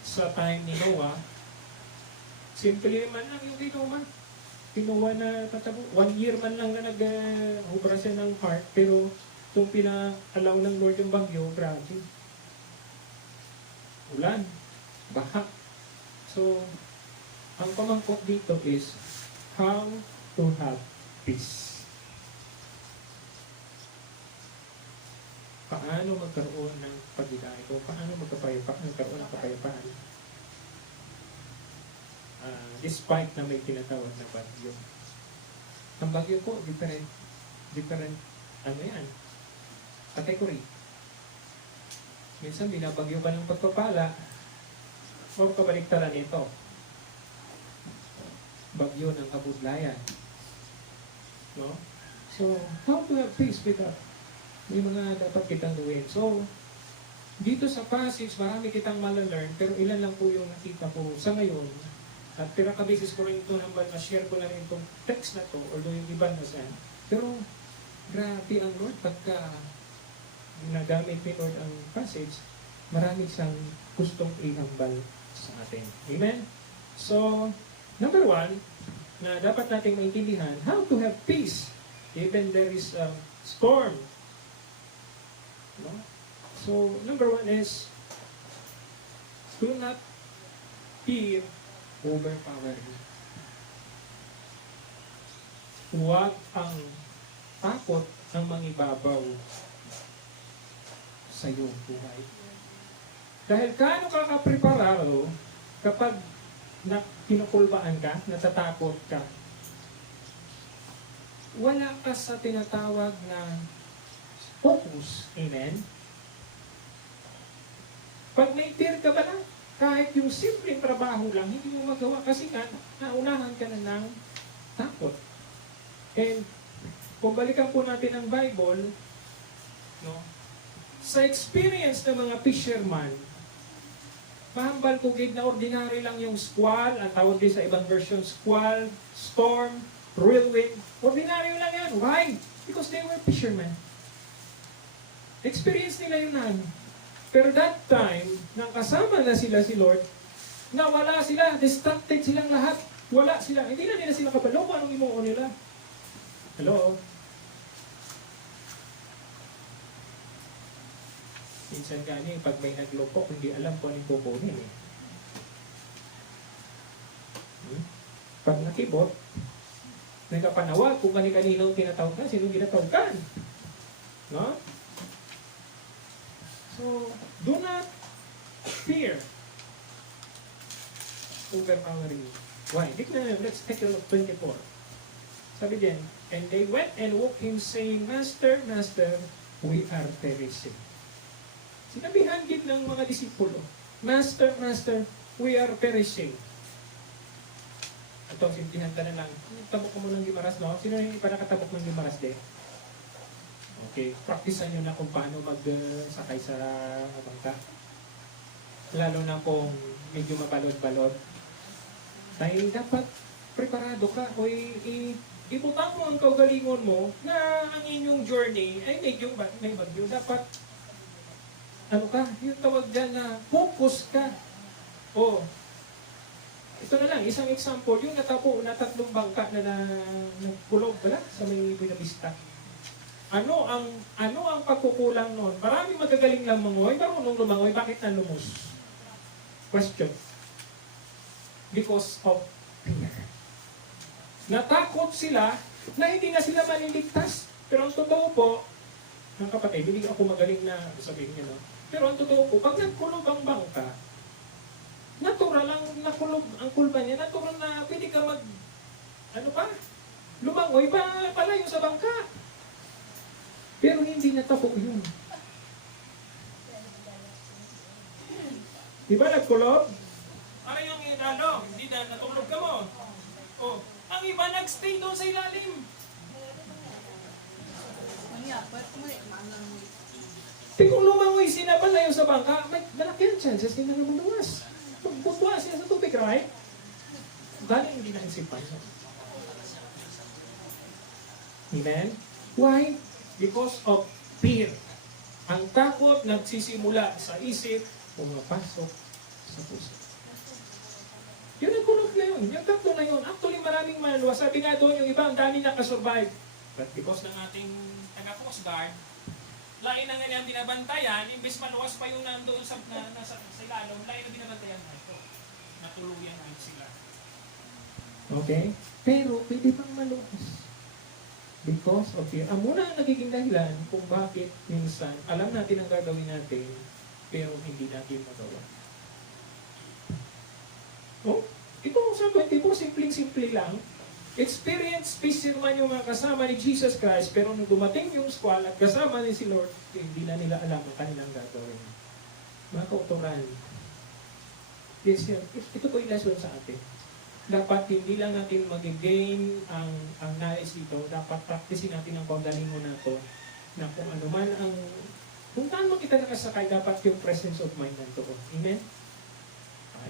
sa time ni Noah. Simple man lang yung ginawa. Pinuha na patabo. 1 year man lang na nag-hubra siya ng heart. Pero itong pina-allow ng Lord yung bagyo, grabe. Ulan. Baha. So, ang pamangkot dito is how to have peace. Paano magkaroon ng pagdilay o paano magkaroon ng kapayapaan despite na may tinatawag na bagyo. Ang bagyo po, different ano yan, category. Minsan binabagyo ka ng pagpapala o kabaliktaran ito. Bagyo ng kabudlayan. No? So, how to have peace with that? May mga dapat kitang gawin. So, dito sa passage, marami kitang malalearn, pero ilan lang po yung nakita ko sa ngayon. At pinaka-basis ko rin ito ng ma-share ko na rin itong text na to, although yung iba na siya. Pero, grabe ang Lord, pagka ginagamit ni Lord ang passage, marami siyang gustong ihambal sa atin. Amen? So, number 1, na dapat nating maintindihan, how to have peace even there is a storm. No? So, number 1 is, do not fear overpowering. Huwag ang takot ang mangibabaw sa iyong buhay. Dahil kaano ka kapreparado kapag kinukulbaan ka, natatakot ka, wala ka sa tinatawag na focus. Amen? Pag may fear ka ba lang, kahit yung simpleng trabaho lang, hindi mo magawa kasi nga, naunahan ka na ng takot. And, kung balikan po natin ang Bible, no, sa experience ng mga fisherman, mahambal ko gig na ordinary lang yung squall, ang tawag din sa ibang version, squall, storm, whirlwind. Ordinary lang yan. Why? Because they were fishermen. Experience nila yun namin. Pero that time, nang kasama na sila si Lord, nawala sila, distracted silang lahat. Wala sila. Hindi na nila sila kabalo kung anong imuo nila. Hello? Minsan gani, pag may naglupok, hindi alam kung anong kukunin eh. Pag nakibot, nagkapanawag kung kani-kanino tinatawag ka, sino ginatawag ka. No? So, do not fear overpowering. Why? Let's take a look, 24. Sabi din, and they went and woke him saying, Master, Master, we are perishing. Sinabihan gid ng mga disipulo, Master, Master, we are perishing. Ito, simplihan ka na lang. Tabok mo ng gimaras, no? Sino yung ipanakatabok ng gimaras din? Okay, practicean nyo na kung paano magsakay sa bangka. Lalo na kung medyo mabalod-balod. Dahil dapat preparado ka o ibutang mo ang kaugalingon mo na ang inyong journey ay medyo may bagyo. Dapat ano ka, yung tawag dyan na focus ka. O, ito na lang, isang example, yung natatlong bangka na nagkulog pala sa may Buena Vista. Ano ang pagkukulang noon? Marami magagaling lang mangoy, marunong lumangoy, bakit na lumus? Question. Because of fear. Natakot sila na hindi na sila maliligtas. Pero ang totoo po, mga kapatid, hindi ako magaling na sabihin niyo, no? Pero ang totoo po, pag nagkulog ang bangka, natural lang nakulog ang kulba niya, natural na pwede ka lumangoy pa palayo sa bangka. Pero hindi natapok yun. Diba nagkulob? Ano yung hindi na natulog ka mo. Oh, ang iba nagstay doon sa ilalim. Kung lumangoy sila palayo sa bangka, may malaki ang chances na lumawas. Pagputwa sila sa tubig, right? Dahil hindi naisipan. Amen? Why? Because of fear. Ang takot nagsisimula sa isip, pumapasok sa puso. Yun ang kulog na yun. Yung tatlo na yun. Actually, maraming maluwa. Sabi nga doon, yung iba, ang dami nakasurvive. But because ng ating taga-Coast Guard, lain na nga niyang binabantayan, imbes maluwas pa yung nandoon sa ilalong, lain na binabantayan na ito. Natuluyan na sila. Okay? Pero, pwede pang maluwas. Because of fear. Ang muna ang nagiging dahilan kung bakit minsan alam natin ang gagawin natin pero hindi natin magawa. Oh, ito sa 24, simpleng-simple lang. Experience fisherman yung mga kasama ni Jesus Christ pero nung dumating yung squall at kasama ni si Lord, hindi na nila alam ang kanilang gagawin. mga kauturan. Yes, ito po yung lesson sa atin. Dapat hindi lang natin mag-gain ang nais dito. Dapat practicein natin ang pagdalingon na to. Na kung ano man ang... Kung saan mo kita nakasakay, dapat yung presence of mind nanto. Amen?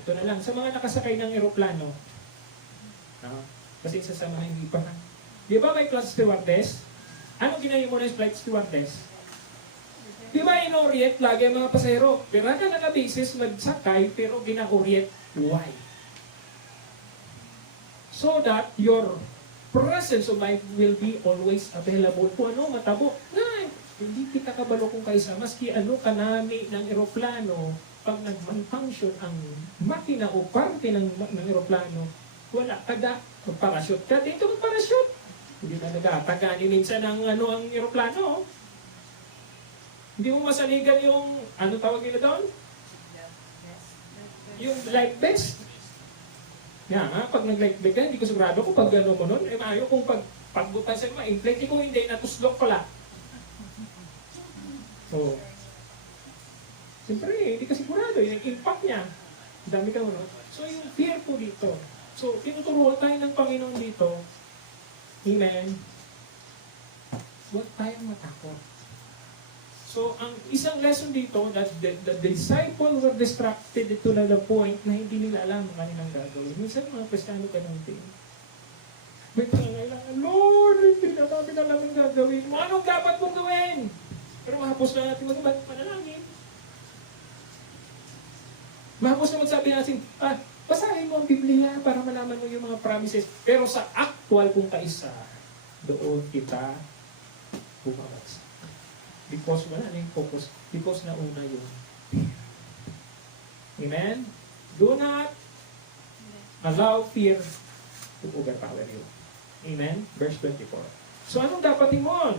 Ito na lang. Sa mga nakasakay ng eroplano, kasi isa sa mga hindi pa. Di ba may flight stewardess? Ano ginawa mo ng flight stewardess? Di ba in-orient lagi ang mga pasahero? Pero ka nakabasis magsakay pero gina-orient. Why? So that your presence of mind will be always available. Kung ano, matabo. Hindi kita kabalo kung kaisa. Maski ano kanami ng eroplano, pag nag-malfunction ang makina o parte ng eroplano, wala kada mag-parachute ka. Dito mag-parachute. Hindi na nagatagani minsan ang ang eroplano. Hindi mo masaligan yung, ano tawag nila doon? Yung life vest. Pag nag-life vest ka, hindi ko sigurado kung pag gano'n mo nun, maayo kung pagbutan sa ma-inflate, kung hindi, natuslok pala. So, siyempre, hindi ka sigurado, yung impact niya, dami ka mo, no? So, yung fear po dito. So, tinuturuan tayo ng Panginoon dito, amen, huwag tayong matakot. So, ang isang lesson dito, that the disciples were distracted to the point na hindi nila alam ang kanilang gagawin. Minsan, mga Kristiyano ka ng din. May pangangailangan, Lord, hindi na namin alam ang gagawin mo. Anong dapat mong gawin? Pero mahapos na natin manalangin. Mahapos na magsabi natin, basahin mo ang Biblia para malaman mo yung mga promises. Pero sa actual kung kaisa, doon kita bumabagsak. Because wala na yung focus. Because nauna yun. Amen? Do not allow fear to overpower you. Amen? Verse 24. So anong dapat mo?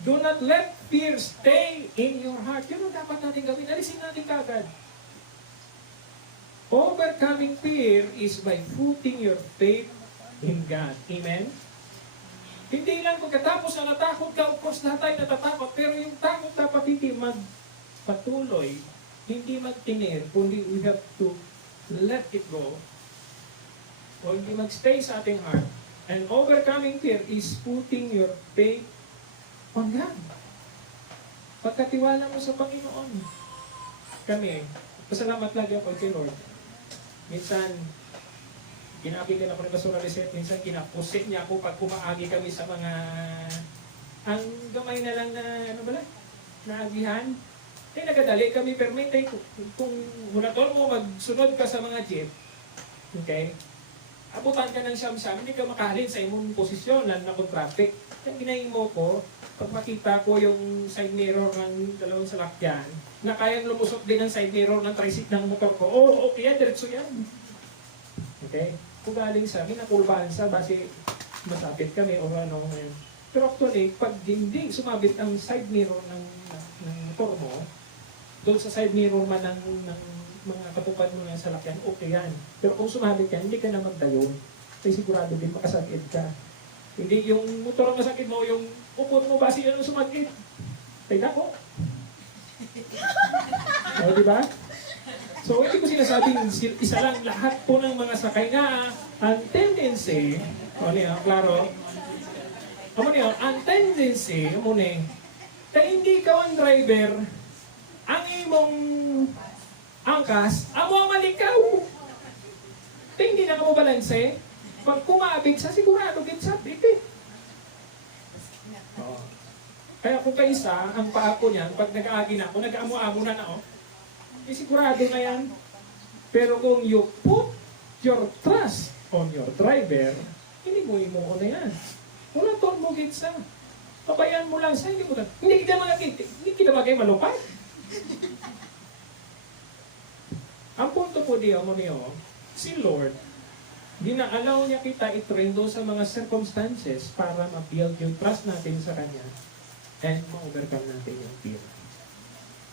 Do not let fear stay in your heart. Yun ang dapat natin gawin. Alisin natin kagad. Overcoming fear is by putting your faith in God. Amen? Hindi lang pagkatapos na natakot ka, of course lahat tayo natatakot, pero yung takot dapat hindi magpatuloy, hindi magtinir, kundi we have to let it go, o hindi magstay sa ating heart. And overcoming fear is putting your faith on God. Pagkatiwala mo sa Panginoon. Kami, pasalamat lagi ako kay Lord. Minsan, ginapigil ako ni Pastor Alicet, minsan kinapusit niya ako pag kumaagi kami sa mga ang gamay na lang na naagihan. Nagadali kami, pero may time kung hulatol mo magsunod ka sa mga jeep, okay, abutan ka ng siyam-siyam, hindi ka makahalin sa imong posisyon, lalo na kung traffic. Ang ginahin mo ko, pag makita ko yung side mirror ng dalawang salakyan, na kayang lumusot din ang side mirror ng tricycle ng motor ko, okay, diretso yan. Okay? Kung galing sa amin, nakulbahan sa base masabit kami o ano ngayon. Pero actually, pag hindi sumabit ang side mirror ng motor mo, doon sa side mirror man ng mga katupad mo ng salakyan, okay yan. Pero kung sumabit yan, hindi ka na magdayon. Kasi sigurado din makasakit ka. Hindi yung motor ang masakit mo, yung upot mo base yan ang sumakit. Kaya ko. O, diba? So, hindi ko sinasabing isa lang lahat po ng mga sakay na ang tendency, klaro, ang tendency, hindi ka ang driver, ang imong angkas, amo ang malikaw. Hindi na ka mo balanse. Pag kumabig sa sigurado, ginsabit eh. Kaya kung kaisa, ang paa ko niyan, pag nag-aagi na ako, nag-amo-amo na ako, sigurado na yan. Pero kung you put your trust on your driver, hindi mo na yan. Wala to mo gitsa. Pabayaan mo lang sa hindi kita magay malupay. Ang punto po diyo mo niyo, si Lord, ginaalaw niya kita itrendo sa mga circumstances para ma-build yung trust natin sa Kanya and ma-overcome natin yung fear.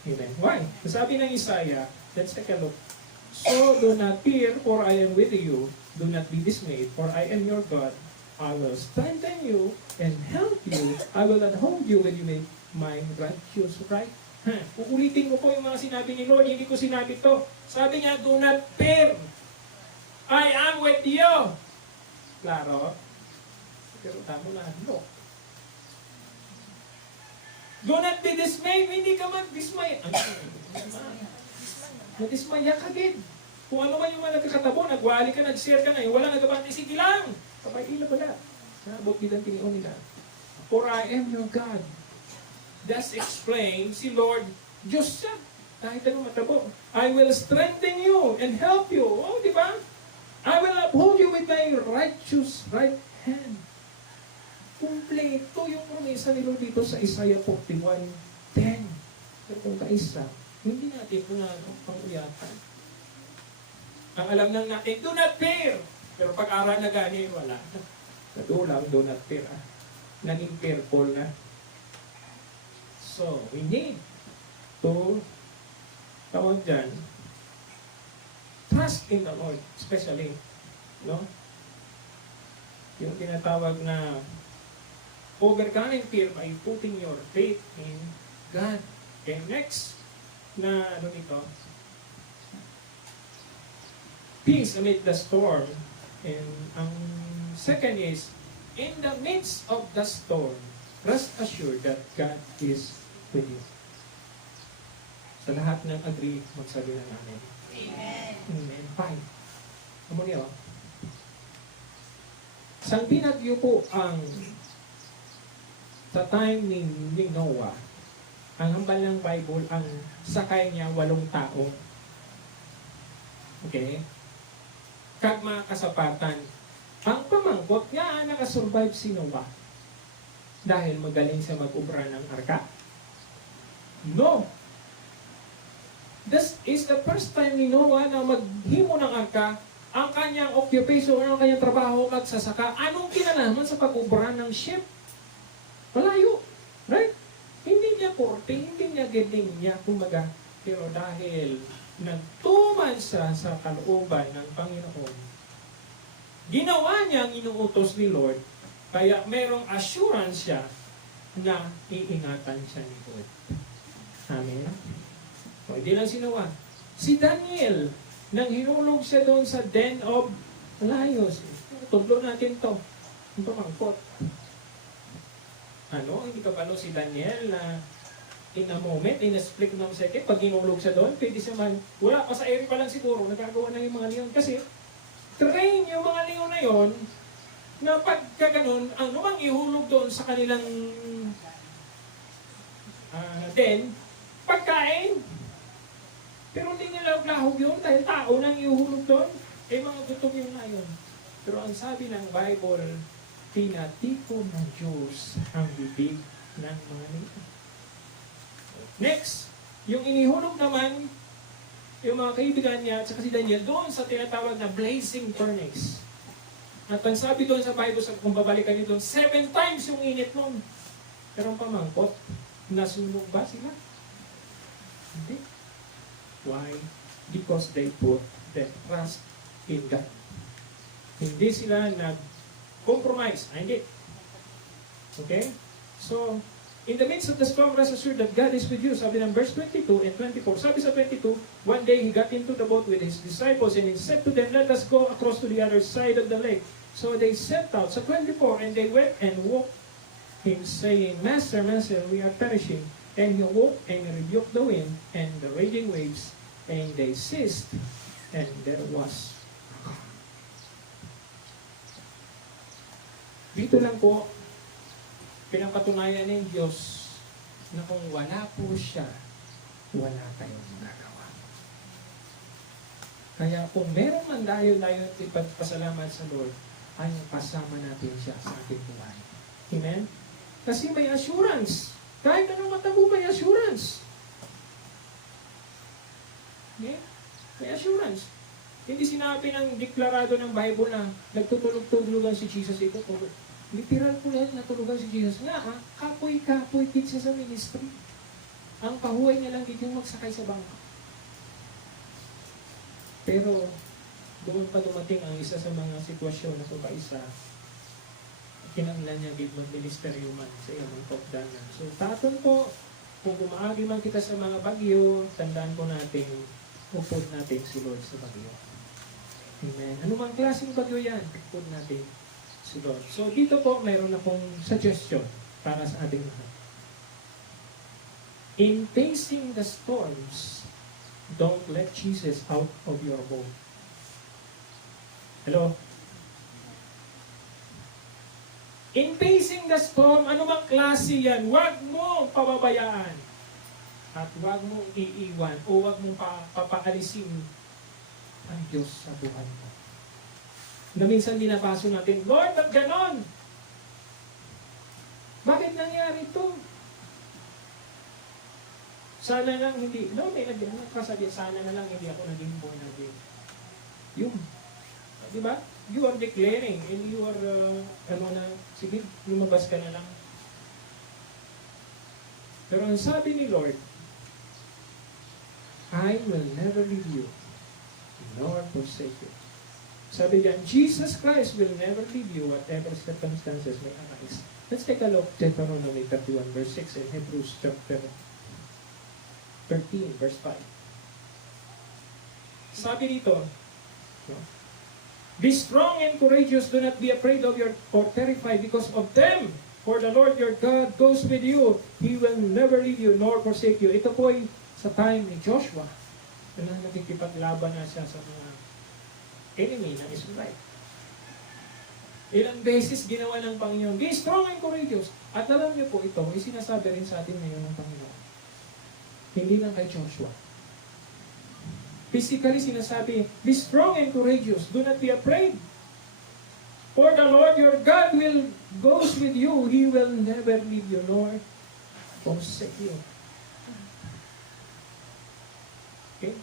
Amen. Why? Sabi ng Isaiah, let's take a look. So do not fear, for I am with you. Do not be dismayed, for I am your God. I will strengthen you and help you. I will not hold you when you make my righteous right Uulitin mo po yung mga sinabi ni Lord, hindi ko sinabi to. Sabi niya, do not fear. I am with you. Klaro? Pero tamo na, no. Do not be dismayed. Hindi ka mag-dismay. Nadismaya ka din. Kung ano man yung mga nagkakatabo, nagwali ka, nag-share ka na, yung wala nagabante, sige lang. Kapag ila pala. Sabot bilang tinion nila. For I am your God. That's explain si Lord, Diyos siya. Kahit ano matabo. I will strengthen you and help you. Oh, di ba? I will uphold you with my righteous right hand. Kumpleto yung promesa ni Lord dito sa Isaiah 41:10. Pero kung kaisa, hindi natin ito na pang-uyatan. Ang alam lang natin, do not fear. Pero pag-aral na gani, wala. Nadulang, do not fear. Naging fearful na. So, we need to, tawag dyan, trust in the Lord, especially, no? Yung tinatawag na overcoming fear by putting your faith in God. Okay, next na ano nito? Peace amid the storm. And ang second is, in the midst of the storm, rest assured that God is with you. Sa lahat ng agree, magsabi na namin. Amen. Amen. Fine. Amo niyo. Sang binagyo po ang sa time ni Noah, ang hambal ng Bible, ang sakay niya 8 tao. Okay? Kag mga kasapatan, ang pamangkot nga nakasurvive si Noah dahil magaling siya mag-ubra ng arka. No! This is the first time ni Noah na maghimo ng arka. Ang kanyang occupation, ang kanyang trabaho, magsasaka. Anong kinalaman sa pag-ubra ng ship? Malayo. Right? Hindi niya korte, hindi niya giling niya, kumaga. Pero dahil nagtuman siya sa kalooban ng Panginoon, ginawa niya ang inuutos ni Lord, kaya merong assurance siya na iingatan siya ni Lord. Amen? O, hindi lang si Noah. Si Daniel, nang hinulog siya doon sa den of lions. Tudlo natin to. Ang pamangkot. Ano, hindi ka ba si Daniel na in a moment, in a split ng second, pag hinulog siya doon, pwede siya man, wala pa sa area pa lang siguro, nagagawa na yung mga leon. Kasi, train yung mga leon na yon na pagka ganun, ano mang ihulog doon sa kanilang den, pagkain. Pero hindi nila lahog yun dahil tao nang ihulog doon. Eh, mga gutom yung na yun. Pero ang sabi ng Bible, tinatiko ng Diyos ang bibig ng mga leon. Next, yung inihulog naman, yung mga kaibigan niya at saka si Daniel, doon sa tinatawag na blazing furnace. At ang sabi doon sa Bible, kung babalikan niyo doon, 7 times yung init noon. Pero ang pamangkot, nasunog ba sila? Hindi. Why? Because they put their trust in God. Hindi sila nag-compromise. Hindi. Okay? So, in the midst of the storm, rest assured that God is with you. Sabi ng verse 22 and 24. Sabi sa 22, one day he got into the boat with his disciples and he said to them, let us go across to the other side of the lake. So they set out. Sa 24, and they went and woke him, saying, Master, Master, we are perishing. And he awoke and rebuked the wind and the raging waves, and they ceased, and there was dito lang po pinapatunayan ng Diyos na kung wala po siya, wala tayong magagawa. Kaya kung meron man dayo-dayo at ipagpasalamat sa Lord, ay kasama natin siya sa ating buhay. Amen? Kasi may assurance. Kahit anong matabo, may assurance. Okay? May assurance. Hindi sinabi ng deklarado ng Bible na nagtutulog-tulugan si Jesus ito. Literal po yan, natulugan si Jesus. Nga kapoy-kapoy kit siya sa ministry. Ang kahuay niya lang dito yung magsakay sa bangka. Pero doon pa dumating ang isa sa mga sitwasyon na kung kaisa, kinanglan niya gid mag-ministeryo man sa iyang pagdanan. So taton po, Kung bumaagi man kita sa mga bagyo, tandaan po natin, upod natin si Lord sa bagyo. Amen. Ano mang klaseng bagyo yan, upod natin si Lord. So dito po, mayroon akong suggestion para sa ating lahat. In facing the storms, don't let Jesus out of your boat. Hello? In facing the storm, anumang klase yan, huwag mong pababayaan. At huwag mong iiwan o huwag mong papaalisin ang Diyos sa buhay mo. Na minsan dinabaso natin, Lord, ba't ganon? Bakit nangyari ito? Sana lang hindi, no, may nagkasabi, sana na lang hindi ako naging born again. Yung, di ba? You are declaring and you are, sige, lumabas ka na lang. Pero ang sabi ni Lord, I will never leave you, nor forsake you. Sabi diyan, Jesus Christ will never leave you whatever circumstances may arise. Let's take a look, Deuteronomy 31 verse 6 and Hebrews chapter 13 verse 5. Sabi dito, no? Be strong and courageous, do not be afraid of or terrified because of them. For the Lord your God goes with you. He will never leave you nor forsake you. Ito po ay sa time ni Joshua na nakikipaglaban na siya sa mga enemy ng Israel. Ilang beses ginawa ng Panginoon, be strong and courageous. At alam niyo po ito, ay sinasabi rin sa atin ngayon ng Panginoon. Hindi lang kay Joshua. Physically sinasabi, be strong and courageous. Do not be afraid. For the Lord your God will goes with you. He will never leave you nor forsake you. Okay?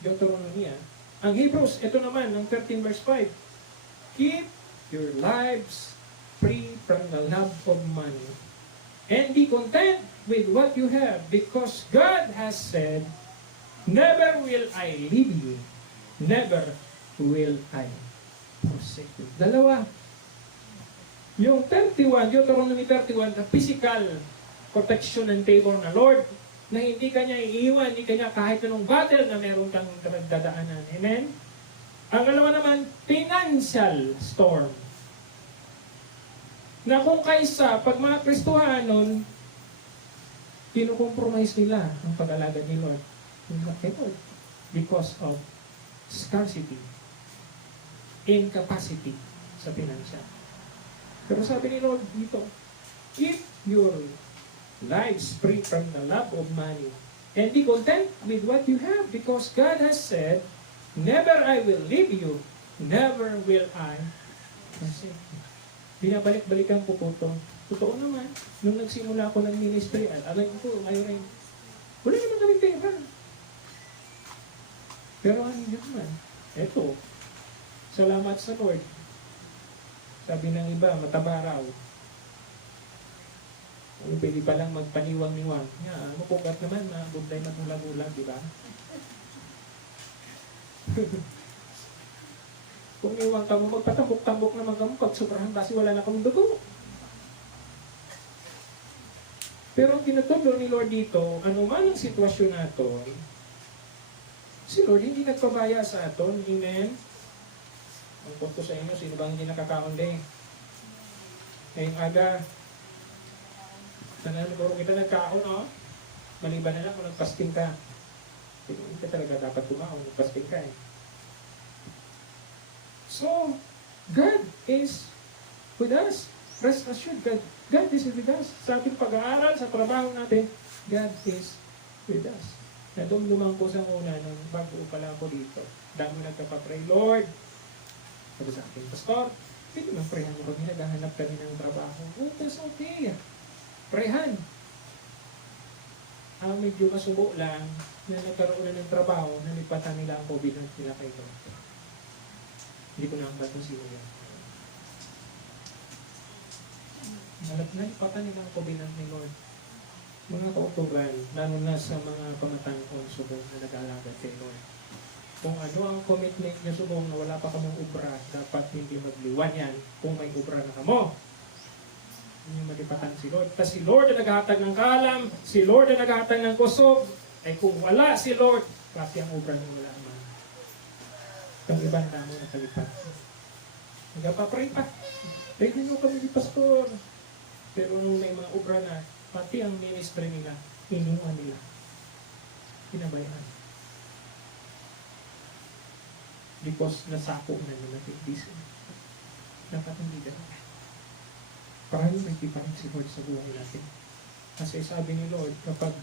Deuteronomy. Ang Hebrews, ito naman, ang 13 verse 5. Keep your lives free from the love of money. And be content with what you have, because God has said, never will I leave you, never will I forsake you. Dalawa. Yung 31, Deuteronomy 31, the physical protection and favor na Lord, na hindi kanya iiwan, hindi kanya kahit anong battle na meron kang dadaanan. Amen? Ang dalawa naman, financial storm. Na kung kaysa, pag mga Kristohanon, kinukompromise nila ang pag-alagad ni Lord. Because of scarcity, incapacity sa financial. Pero sabi ni Lord dito, keep your lives free from the love of money and be content with what you have, because God has said, never I will leave you, never will I forsake you. Binabalik-balikan ko po ito. Totoo naman, nung nagsimula ako ng ministry, alam ko, ngayon rin, wala naman kami pera. Pero ano naman, eto, salamat sa Lord. Sabi ng iba, mataba raw. Pwede pa lang magpaniwang-niwang. Mapugat naman, mabublay magulang-ulang, di ba? Kung iwang ka mo, magpatambok-tambok naman ka mo pag sobrahan kasi wala na kang dugo. Pero ang tinuturo ni Lord dito, anuman ang sitwasyon nato, si Lord hindi nagpabaya sa aton. Amen? Ang punto sa inyo, sino ba hindi nakakaunde? Ngayong aga, siguro kita nagkaon, no? Maliban na lang kung nagpasting ka. Hindi ka talaga dapat kumaon, nagpasting ka eh. So, God is with us. Rest assured, God is with us. Sa ating pag-aaral, sa trabaho natin, God is with us. Na dumduman ko sa una, nung bago pala ako dito, dami nagkapapray, Lord, sabi sa akin, Pastor, pwede mang prehan mo kami, naghahanap kami ng trabaho. Oh, that's okay. Prehan. Medyo masubo lang na nagkaroon na ng trabaho, nalipatan nila ang COVID na nila kay Lord. Hindi ko na ang bato sino yan. Nalipatan nila ang COVID ni Lord. Mga kautugan, lalo na sa mga pamatangkon subong na nag-alagad kay Lord. Kung ano ang commitment niya subong na wala pa kamong ubra, dapat hindi magliwan yan kung may ubra na kamo. Hindi malipatan si Lord. Tapos si Lord ang naghahatag ng kalam, si Lord ang naghahatag ng kusog, ay kung wala si Lord, pati ang obra ng wala man. Itong ibang damo na kalipat. Nagpapray pa. Pray nyo kami ni Pastor. Pero nung may mga obra na, pati ang ministry nila, inuman nila. Pinabayaan. Because nasako na nila yung business. Dapat hindi ganun. Priority pa rin si Lord sa buhay natin. Kasi sabi ni Lord, kapag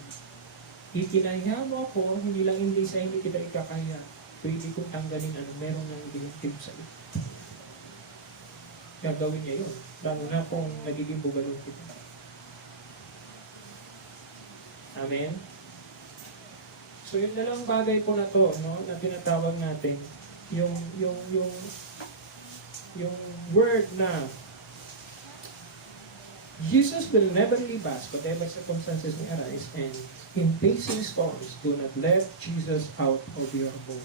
ikinaya mo ako, hindi lang hindi sa hindi kita ikakaya, pwede kong tanggalin meron nang binitip sa iyo. Gagawin niya yun. Lalo na kung nagiging bugalo kita. Amen? So yun na lang bagay po na to, no, na tinatawag natin, yung word na Jesus will never leave us whatever circumstances may arise, and in facing storms, do not let Jesus out of your boat.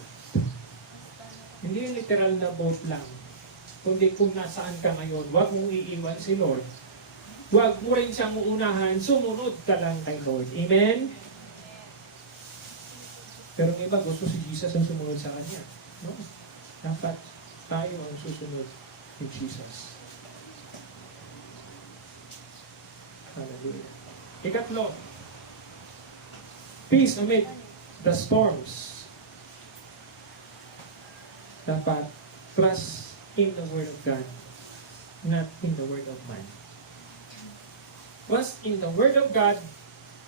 Hindi yung literal na boat lang. Kundi kung nasaan ka ngayon, huwag mong iiwan si Lord. Huwag mo rin siyang uunahan, sumunod ka lang kay Lord. Amen? Pero ng iba, gusto si Jesus ang sumunod sa Kanya. No? Dapat tayo ang susunod kay Jesus. Hallelujah. Ikatlo, peace amid the storms. Dapat trust in the Word of God, not in the Word of man. Trust in the Word of God,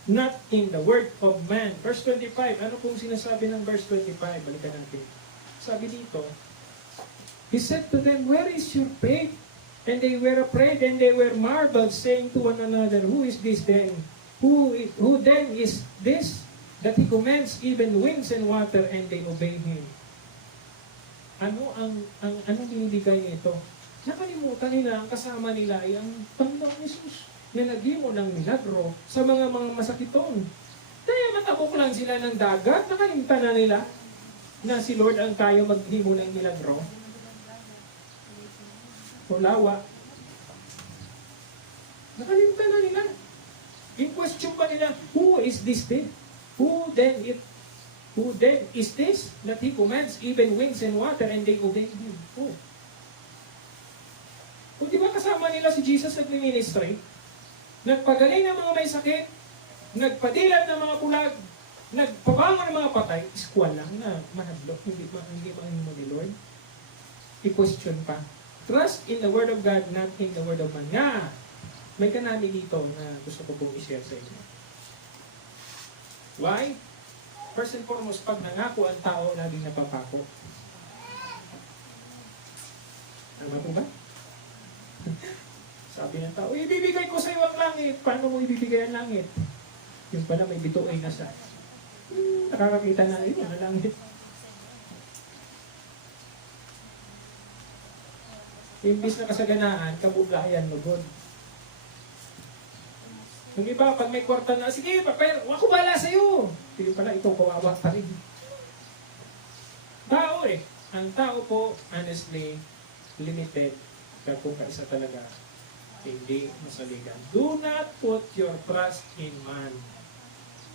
not in the Word of man. Verse 25, ano pong sinasabi ng verse 25? Balikan natin. Sabi dito, He said to them, where is your faith? And they were afraid, and they were marveled, saying to one another, who is this then? Who then is this, that He commands even winds and water, and they obey Him? Anong binibigay nito? Nakalimutan nila, ang kasama nila ay ang Panginoong Yesus na naghimo ng milagro sa mga masakiton. Kaya matabok lang sila ng dagat, nakalimutan na nila na si Lord ang kaya maghimo ng milagro. O lawa. Nakalimutan na nila. In question pa nila, who is this then? Who then is this that He commands even winds and water, and they obey Him? Who? Kung di ba kasama nila si Jesus nag-ministry, nagpagaling ng mga may sakit, nagpadilat ng mga pulag, nagpabangon ng mga patay, iskwal lang na manadlok, hindi mo ni Lord. I-question pa. Trust in the Word of God, not in the Word of man. Nga, may kanami dito na gusto ko pong i-share sa inyo. Why? First and foremost, pag nangako ang tao, laging napapako. Tama po ba? Sabi ng tao, ibibigay ko sa iyo ang langit. Paano mo ibibigay ang langit? Yung pala may bituin na siya. Nakakakita na yun, ang langit. Imbis na kasaganaan, kabuglayan, lugod. Yung iba, pag may kwarta na, sige, papel, ako bala sa'yo. Hindi pala, ito kawawa pa rin. Tao eh. Ang tao po, honestly, limited. Kaya kung kaisa talaga, hindi masaligan. Do not put your trust in man.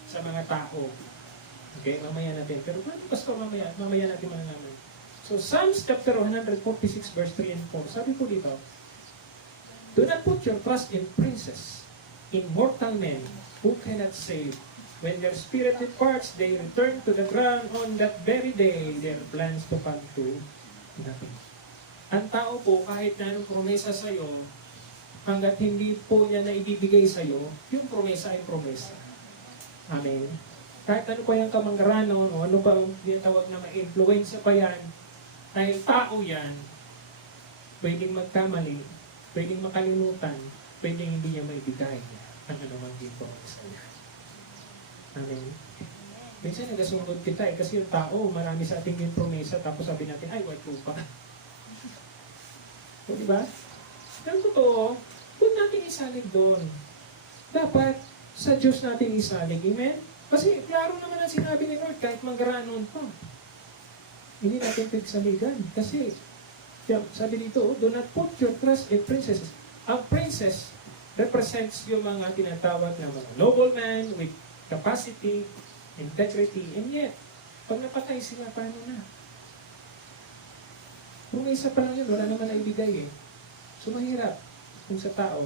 Sa mga tao. Okay, mamaya natin. Pero paano, Pastor, mamaya natin malalaman. So, Psalms chapter 146, verse 3 and 4. Sabi po dito, do not put your trust in princes, in mortal men, who cannot save. When their spirit departs, they return to the ground. On that very day, their plans to come to nothing. Ang tao po, kahit na anong promesa sa'yo, hanggat hindi po niya na ibibigay sa'yo, yung promesa ay promesa. Amen. Kahit ano pa yung kamanggaranon, o ano pa ang tinatawag na ma-influensya pa yan, dahil tao yan, pwedeng magkamali, pwedeng makalimutan, pwedeng hindi niya maibigay ang anumang dito sa niya. Amen. Minsan nagasungod kita kasi yung tao, marami sa ating yung promesa, tapos sabi natin, ay, white lupa. O, diba? Pero totoo, huwag natin isalig doon. Dapat sa Diyos natin isalig. Amen? Kasi klaro naman ang sinabi ni Lord, kahit manggaranon pa. Hindi natin pigsaligan. Kasi, sabi dito, do not put your trust in princesses. Ang princess, represents yung mga tinatawag na mga nobleman with capacity, integrity, and yet, pag napatay sila, paano na? Kung may isa pa lang yun, wala naman na ibigay eh. So, mahirap kung sa tao.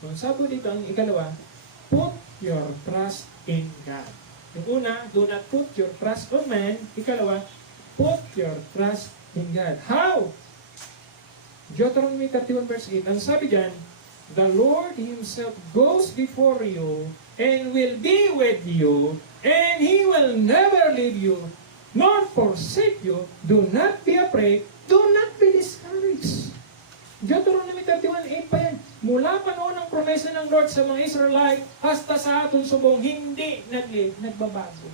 Ang sabi dito, ang ikalawa, put your trust in God. Yung una, do not put your trust on man. Ikalawa, put your trust in God. How? Deuteronomy 31 verse 8, ang sabi dyan, the Lord Himself goes before you and will be with you, and He will never leave you, nor forsake you. Do not be afraid. Do not be discouraged. Deuteronomy 31:8 pa yan. Mula pa noon ang promesa ng Lord sa mga Israelite, hasta sa aton subong, hindi nagbabago.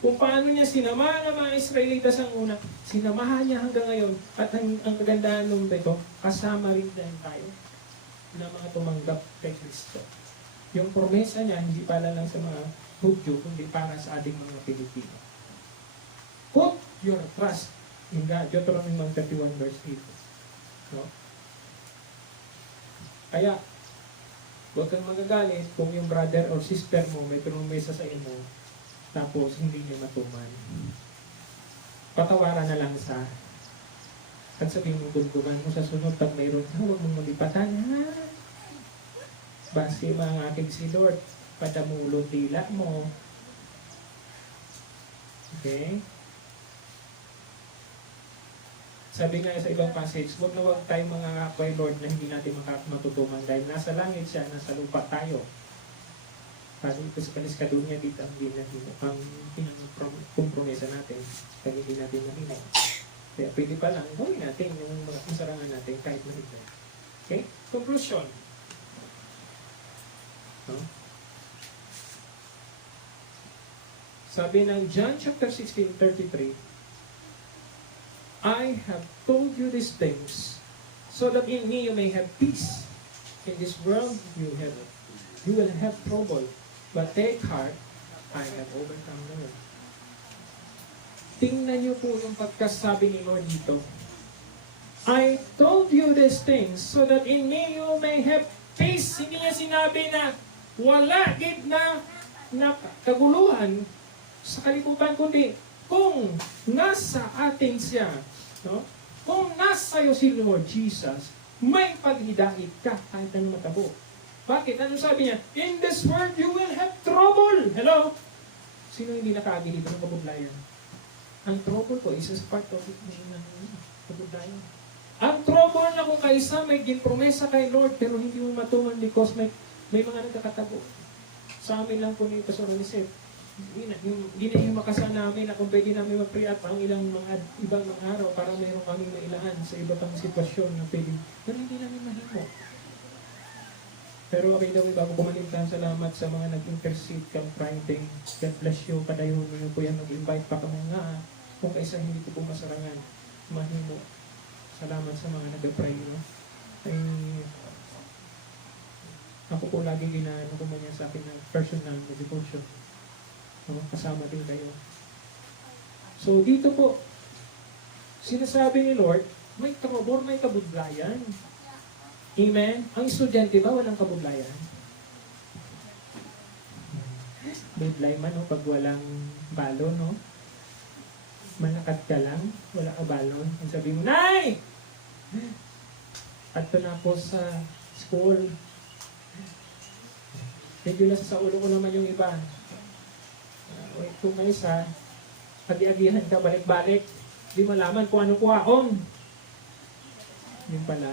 Kung paano niya sinamahan ang mga Israelitas ang una, sinamahan niya hanggang ngayon. At ang kagandahan nung ito, kasama rin din tayo na mga tumanggap kay Kristo. Yung promesa niya, hindi pala lang sa mga Hudyo, kundi para sa ating mga Pilipino. Put your trust in God. Deuteronomy 31 verse 8. No? Kaya, huwag kang magagalit kung yung brother or sister mo may promesa sa imo, tapos hindi niya matuman. Patawaran na lang sa at sabihin mo dugdugan mo sa sunod pag mayroon ka, huwag mong malipatan, ha? Basi mga aking si Lord, padamulong dila mo. Okay? Sabi nga sa ibang passage, huwag na huwag tayong mga kakway Lord na hindi natin matutuman dahil nasa langit siya, nasa lupa tayo. Paano ito sa kaniskadunya dito ang kompromesa natin kaya hindi natin mahimo. Kaya pwede pa lang gawin natin yung mga kasarangan natin kahit mahigla. Okay? Conclusion. No? Sabi ng John chapter 16:33, I have told you these things so that in me you may have peace. In this world you will have trouble, but take heart, I have overcome the world. Tingnan niyo po yung pagkasabi ni Lord dito. I told you these things so that in me you may have peace. Hindi niya sinabi na wala gid na kaguluhan sa kalibutan, kundi kung nasa atin siya, no? Kung nasa iyo si Lord Jesus, may paghidait ka kahit anong matabo. Bakit? Anong sabi niya? In this world you will have trouble. Hello? Sino hindi nakagilid ng kabudlayan? Ang trouble po is part of kabudlayan. Ang trouble na kung kaisa may ginpromesa kay Lord pero hindi mo matuman because may mga nagkakatago. Sa amin lang po ni Pastor Anisep, hindi na yung makasal namin na kung pwede namin mag-pre-up ang ilang mga ibang mga araw para mayroon kami mailaan sa iba pang sitwasyon na pwede. Pero hindi namin mahimo. Pero okay daw, bago kumalimtan, salamat sa mga nag-intercede kang Friday. God bless you. Padayon mo po yan. Mag-invite pa kami nga. Kung kaisa hindi ko po masarangan, mahimo. Salamat sa mga nag-pray. No? Ay, ako po lagi ginaano ko man yan sa akin ng personal devotion. Kasama din kayo. So dito po, sinasabi ni Lord, may trouble, may kabudlayan. Amen? Ang estudyante ba walang kabudlayan? Budlay man, no? Pag walang balon, no? Manakad ka lang, wala ka balon. Ang sabi mo, Nay! At na po sa school. Medyo nasa sa ulo ko naman yung iba. Kung may isa, agi-agihan ka, balik-balik, di malaman kung ano kuhaon. Yun pala,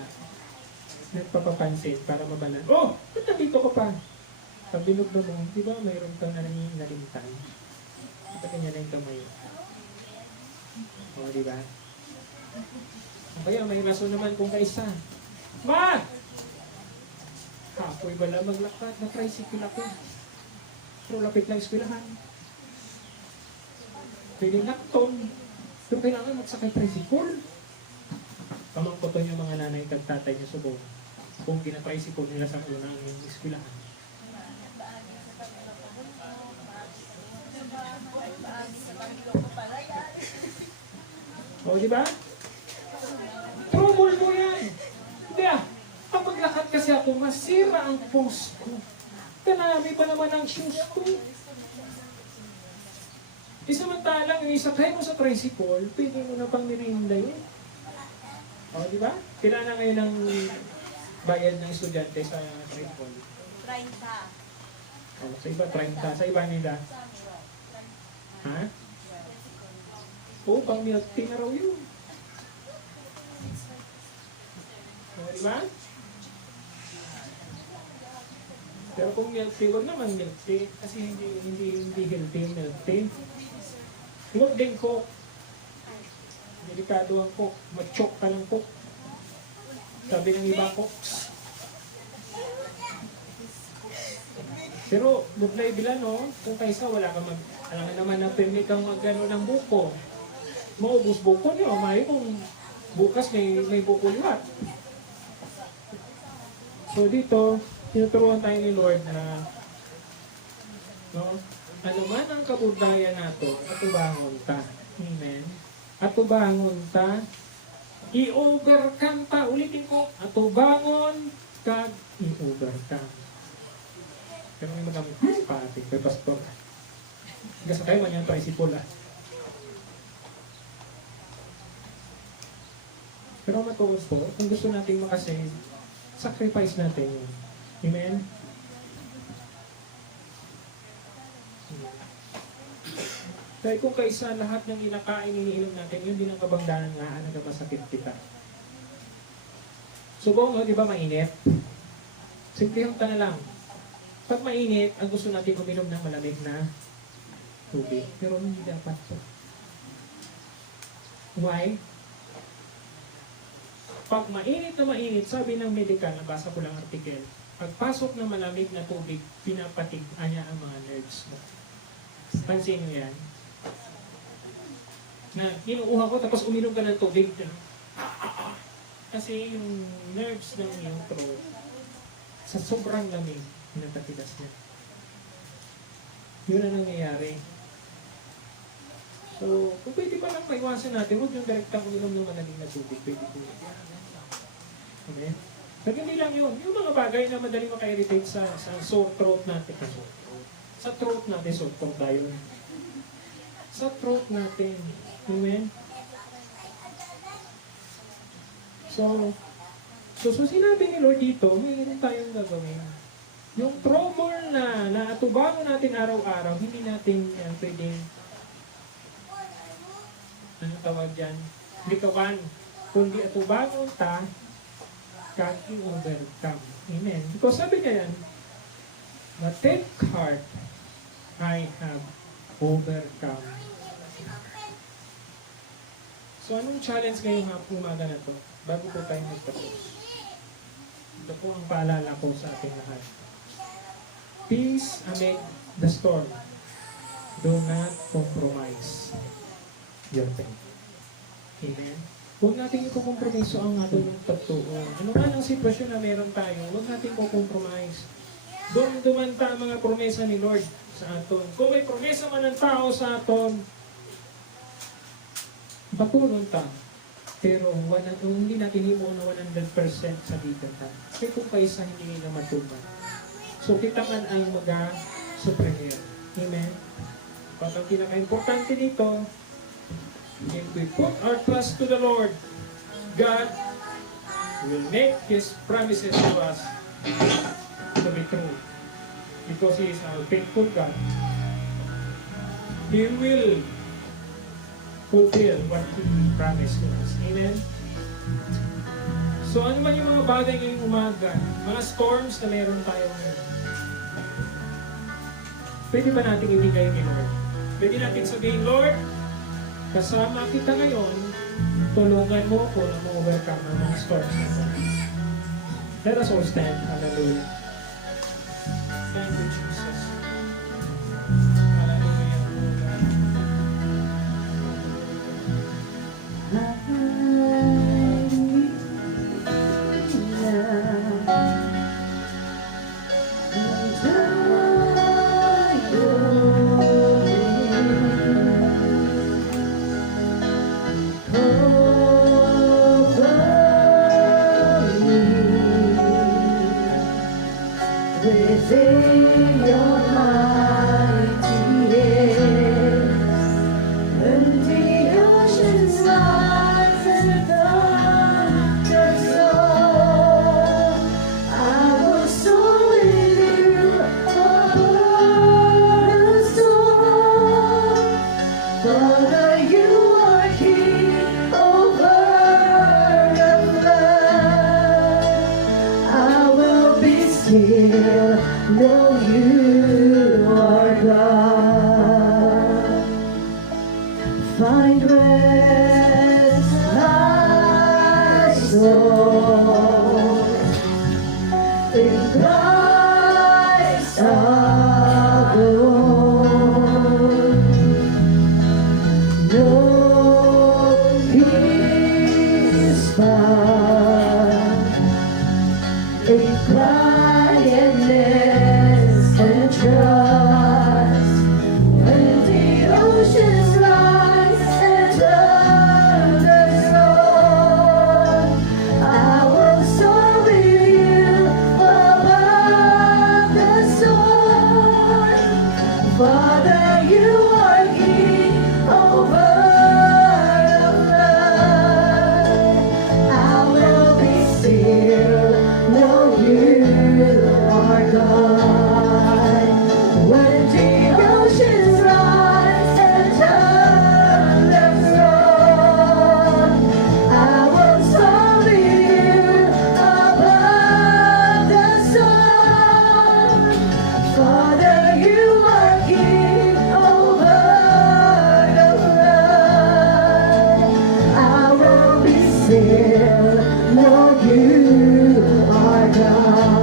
nagpapapansin para mabalan. Oh! Ba't nandito ko pa? Pag binugno mo, di ba mayroon kang nalimtan? Ito kanya na yung kamay. O, di ba? Kaya may rason naman kung kaisa. Ma! Kapoy ba lang maglakad? Na-tricycle ako. Pero lapit lang eskwelahan. Pwede nakton. Pero kailangan magsakay tricycle. Kamangkoton yung mga nanay at tatay niya subong. Kung kina-tricycle nila sa unang yung eskwelahan. O, di ba? Trouble mo yan! Hindi ah! Ang maglakad ka kasi ako masira ang post ko. Kanami pa naman ang shoes ko. Samantalang yung isakay mo sa tricycle, pwede mo na pang nirinda yun. O, di ba? Kailan na ngayon ang bayad ng estudyante sa tricycle? 30. O, sa iba 30. Sa iba nila? Ha? Oo, pang milk tea na raw yun. O, di ba? Pero kung milk tea, wag naman milk tea. Kasi hindi healthy yung milk tea. Huwag din coke. Delikado ang coke. Mag-choke ka ng coke. Sabi ng iba, cokes. Pero, buklay bilan, no? Kung kaysa wala ka alam naman na permit kang mag-ano ng buko. Maubos buko niyo. May kung bukas may buko liwat. So dito, tinuturuan tayo ni Lord na no, ano man ang kabudayan nato, atubangon ta. Amen. Atubangon ta. I-overcome ta. Ulitin ko, atubangon kag i-overcome. Pero may magamit pa ating kay Pastor. Gasakay man yung tricycle Pero matuos po, kung gusto nating makasave, sacrifice natin yun. Amen? Dahil kung kaisa lahat ng inakain, iniinom natin, yun din ang kabangdanan nga, nagkakasakit kita. Subong, di ba mainit? Simplihang ta na lang. Pag mainit, ang gusto natin uminom ng malamig na tubig. Pero hindi dapat so. Why? Pag mainit na mainit, sabi ng medical, nabasa ko lang article, pagpasok ng malamig na tubig, pinapatig niya ang mga nerves mo. Pansin nyo yan. Na inuuha ko, tapos uminom ka ng tubig. Kasi yung nerves ng iyong throat, sa sobrang lamig, pinapatigas niya. Yun ang nangyayari. So, kung pwede pa lang maiwasan natin, huwag yung direktang uminom ng malamig na tubig. Pwede po. Okay? Pero hindi lang yun. Yung mga bagay na madaling maka-irritate sa sore throat natin. Sa throat natin, sore throat tayo. Sa throat natin. Amen? So sinabi ni Lord dito, mayroon tayong gagawin. Yung trouble na naatubangan natin araw-araw, hindi natin yan pwedeng ano tawag dyan? Likawan. Kundi atubangan ta, kang i-overcome. Amen. Because sabi niya yan, but take heart, I have overcome. So anong challenge ngayong umaga na to? Bago po tayo magtapos. Ito po ang paalala ko sa ating lahat. Peace amid the storm. Do not compromise your faith. Amen? Huwag natin ikukompromiso ang ating pagtuon. Ano man ang sitwasyon na meron tayo, huwag natin kukompromise. Doon dumanta ang mga promesa ni Lord sa aton. Kung may promesa man ng tao sa aton, patulong ta. Pero hindi natin himo na 100% sabitan ta. Kaya kung kaisa hindi nila matuman. So kita man ay mag-superior. Amen? At ang pinaka-importante dito, if we put our trust to the Lord, God will make His promises to us to be true. Because He is our faithful God. He will fulfill what He promised to us. Amen? So ano man yung mga bagay ngayong umaga, mga storms na meron tayo ngayon, pwede ba natin ibigay kay Lord? Pwede natin sabihin, Lord, kasama kita ngayon, tulungan mo ako na ma-overcome ang mga storms na ito. Let us all stand. Hallelujah. Thank you, Jesus. Hallelujah. within your mighty hands. When the oceans rise and thunders roar, I will soar with you above the storm. Father, you are King over the flood. I will be still, know you are God. Find rest, my soul, in Christ alone. No peace found in quietness and trust. When the oceans rise and thunders roar, I will soar with you above the storm. Father, you are King over the flood. I will be still, know you are God. When the oceans rise and thunders roar, I will soar with you above the storm. Father, you are King over the flood. I will be still, know you are God.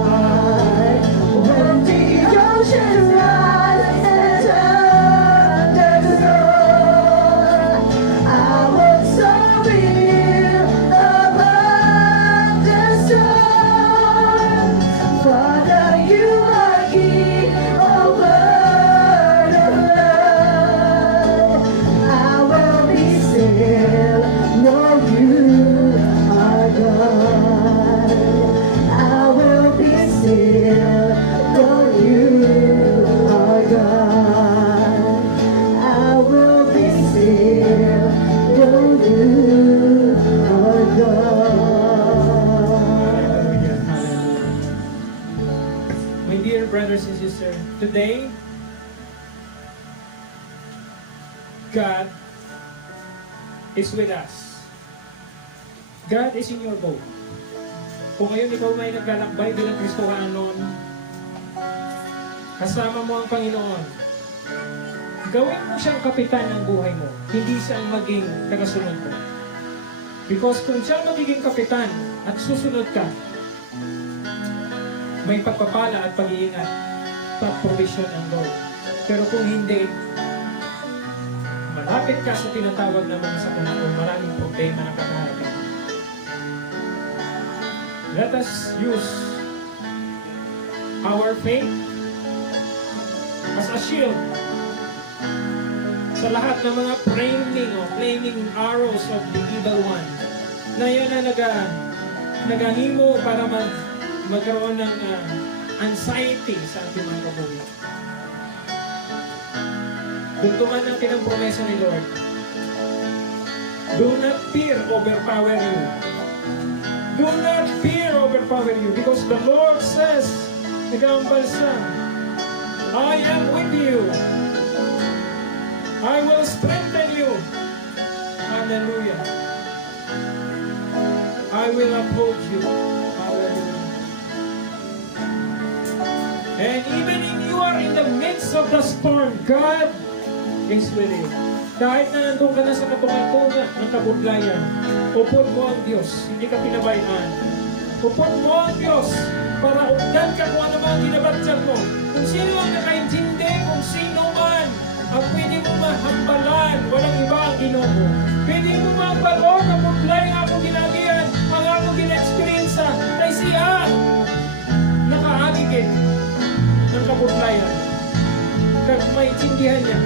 When the oceans rise and thunders roar, I will soar with you above the storm. Father, you are King over the flood. I will be still, know you are God. I will be still, know you are God. I will be still, know you are God. Hallelujah. Hallelujah. My dear brothers and sisters, today, God is with us. God is in your boat. Kung ngayon ikaw may naglalakbay bilang Kristohanon, kasama mo ang Panginoon, gawin mo siyang kapitan ng buhay mo, hindi siyang maging tagasunod mo. Because kung siya magiging kapitan at susunod ka, may pagpapala at pag-iingat at provision ang Lord. Pero kung hindi, malapit ka sa tinatawag na mga sakuna kung maraming problema na kakaharapin. Let us use our faith as a shield sa lahat ng mga flaming arrows of the evil one na yun na nagahimo para magkaroon ng anxiety sa ating mga kabuhi. Duntungan ang pinampromesa ni Lord. Do not fear overpower you. Do not fear overpower you because the Lord says, nag-aambal siya, I am with you. I will strengthen you. Hallelujah. I will uphold you. Hallelujah. And even if you are in the midst of the storm, God is with you. Kahit na nandun ka na sa katunga-tunga ng kabudlayan, upod mo ang Diyos, hindi ka pinabayaan. Upod mo ang Diyos para ugdan ka kung ano mga ginabatsyan mo. Kung sino ang nakaintindi, kung sino man ang pwede mo mahambalan, walang iba ang Ginoo mo. Pwede mo mahambalo na budlay ang akong ginagian, ang akong gina-experience kay siya nakaagigit ng kabudlayan. Kag may intindihan niya.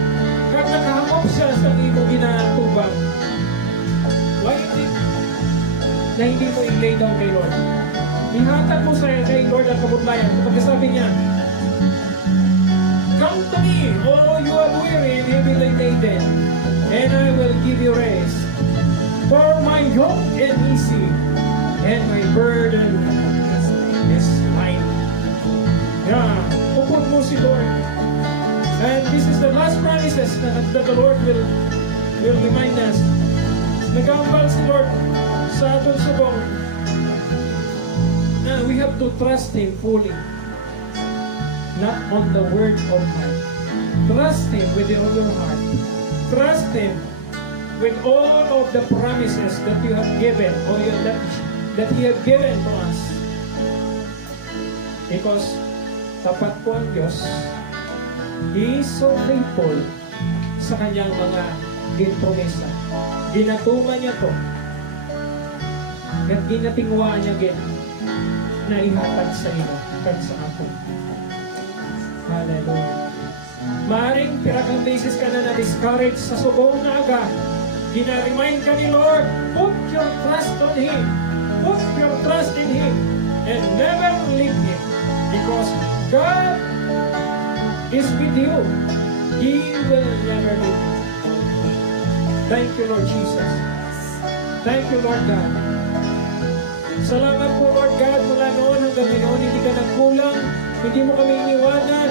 Kag nakahamok siya sa iyong ginatubang. Why is it na hindi mo i-lay down kay Lord? Ihatag mo sa kay Lord ang kabutlayan. Kapag sabi niya, "Come to me, all you are weary and heavy laden, and I will give you rest. For my yoke is easy, and my burden is light." Yeah, upod mo si Lord. And this is the last promises that the Lord will remind us. Nag-aambal si Lord sa atong subong na we have to trust Him fully, not on the word of man. Trust Him with all your heart. Trust Him with all of the promises that you have given or that He have given to us. Because tapat po ang Diyos. He is so faithful sa kanyang mga ginpromesa. Ginatuman niya to at ginatingwa niya gin na ihatag sa iyo at sa ako. Hallelujah. Maaring pirakang beses ka na na-discourage sa subong na aga. Gina-remind ka ni Lord, put your trust on Him. Put your trust in Him and never leave Him. Because God is with you. He will never leave you. Thank you, Lord Jesus. Thank you, Lord God. Salamat po, Lord God, mula noon hanggang ngayon, hindi ka nagkulang, hindi mo kami iniwanan.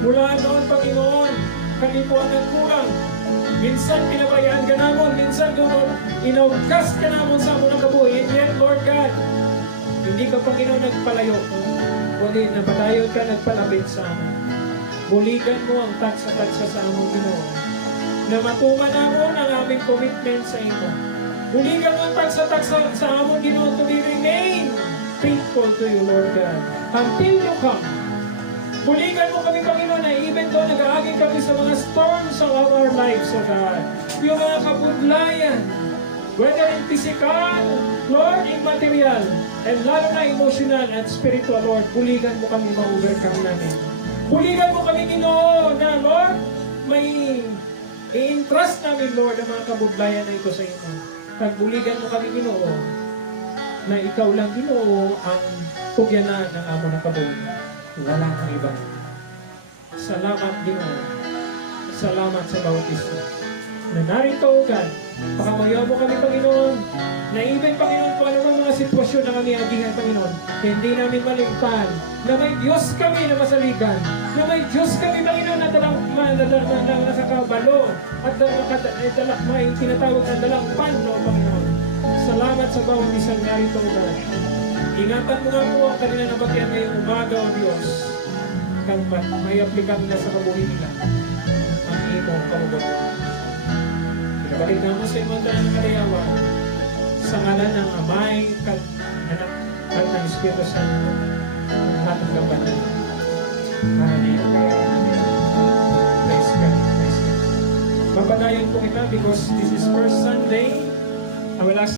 Mula noon, Panginoon, kami po ang nagkulang. Minsan pinabayaan ka namin, minsan doon, inaugkas ka namin sa among kabuhi. And yet, Lord God, hindi ka, Panginoon, nagpalayo. Kundi napadayo ka, nagpalapit sa amin. Buligan mo ang taksa-taksa sa among Ginoo. Na matuman namin ang aming commitment sa iyo. Buligan mo ang taksa-taksa sa among Ginoo to be remain faithful to you, Lord God. Until you come. Buligan mo kami, Panginoon, na even though nag-aagin kami sa mga storms of our lives, O God. Yung mga kabudlayan, whether in physical, Lord, in material, and lalo na emotional and spiritual, Lord, buligan mo kami ma-overcome namin. Buligan mo kami, Ginoo, na, Lord, may i-entrust namin, Lord, ang mga kabudlayan na ito sa inyo. Pagbuligan mo kami, Ginoo, na ikaw lang, Ginoo, ang tugyanan ng amo na kabuhi. Wala kang iba. Salamat, Ginoo. Salamat sa bawat isa. Na narito, O God, pakamayaw mo kami, Panginoon, na even, Panginoon, kung ano mga sitwasyon na kami agihan, Panginoon, hindi namin malimpan, na may Diyos kami na masaligan, na may Diyos kami, Panginoon, na nakakabalo, at may tinatawag na dalang pano, Panginoon. Salamat sa bawat isang narito, O God. Ingatan mo nga po ang kanila na batian ngayong umaga, O Diyos, kang may aplikang na sa kabuhi nila ang imong kamubuan. Pinabalik na mo sa imong tanan ng kalayawan sa ngalan ng Amay, Anak, at ng Espiritu Santo ng hatong kapatid. Hallelujah. Praise God. Praise God. Papadayon po kita because this is first Sunday. I will ask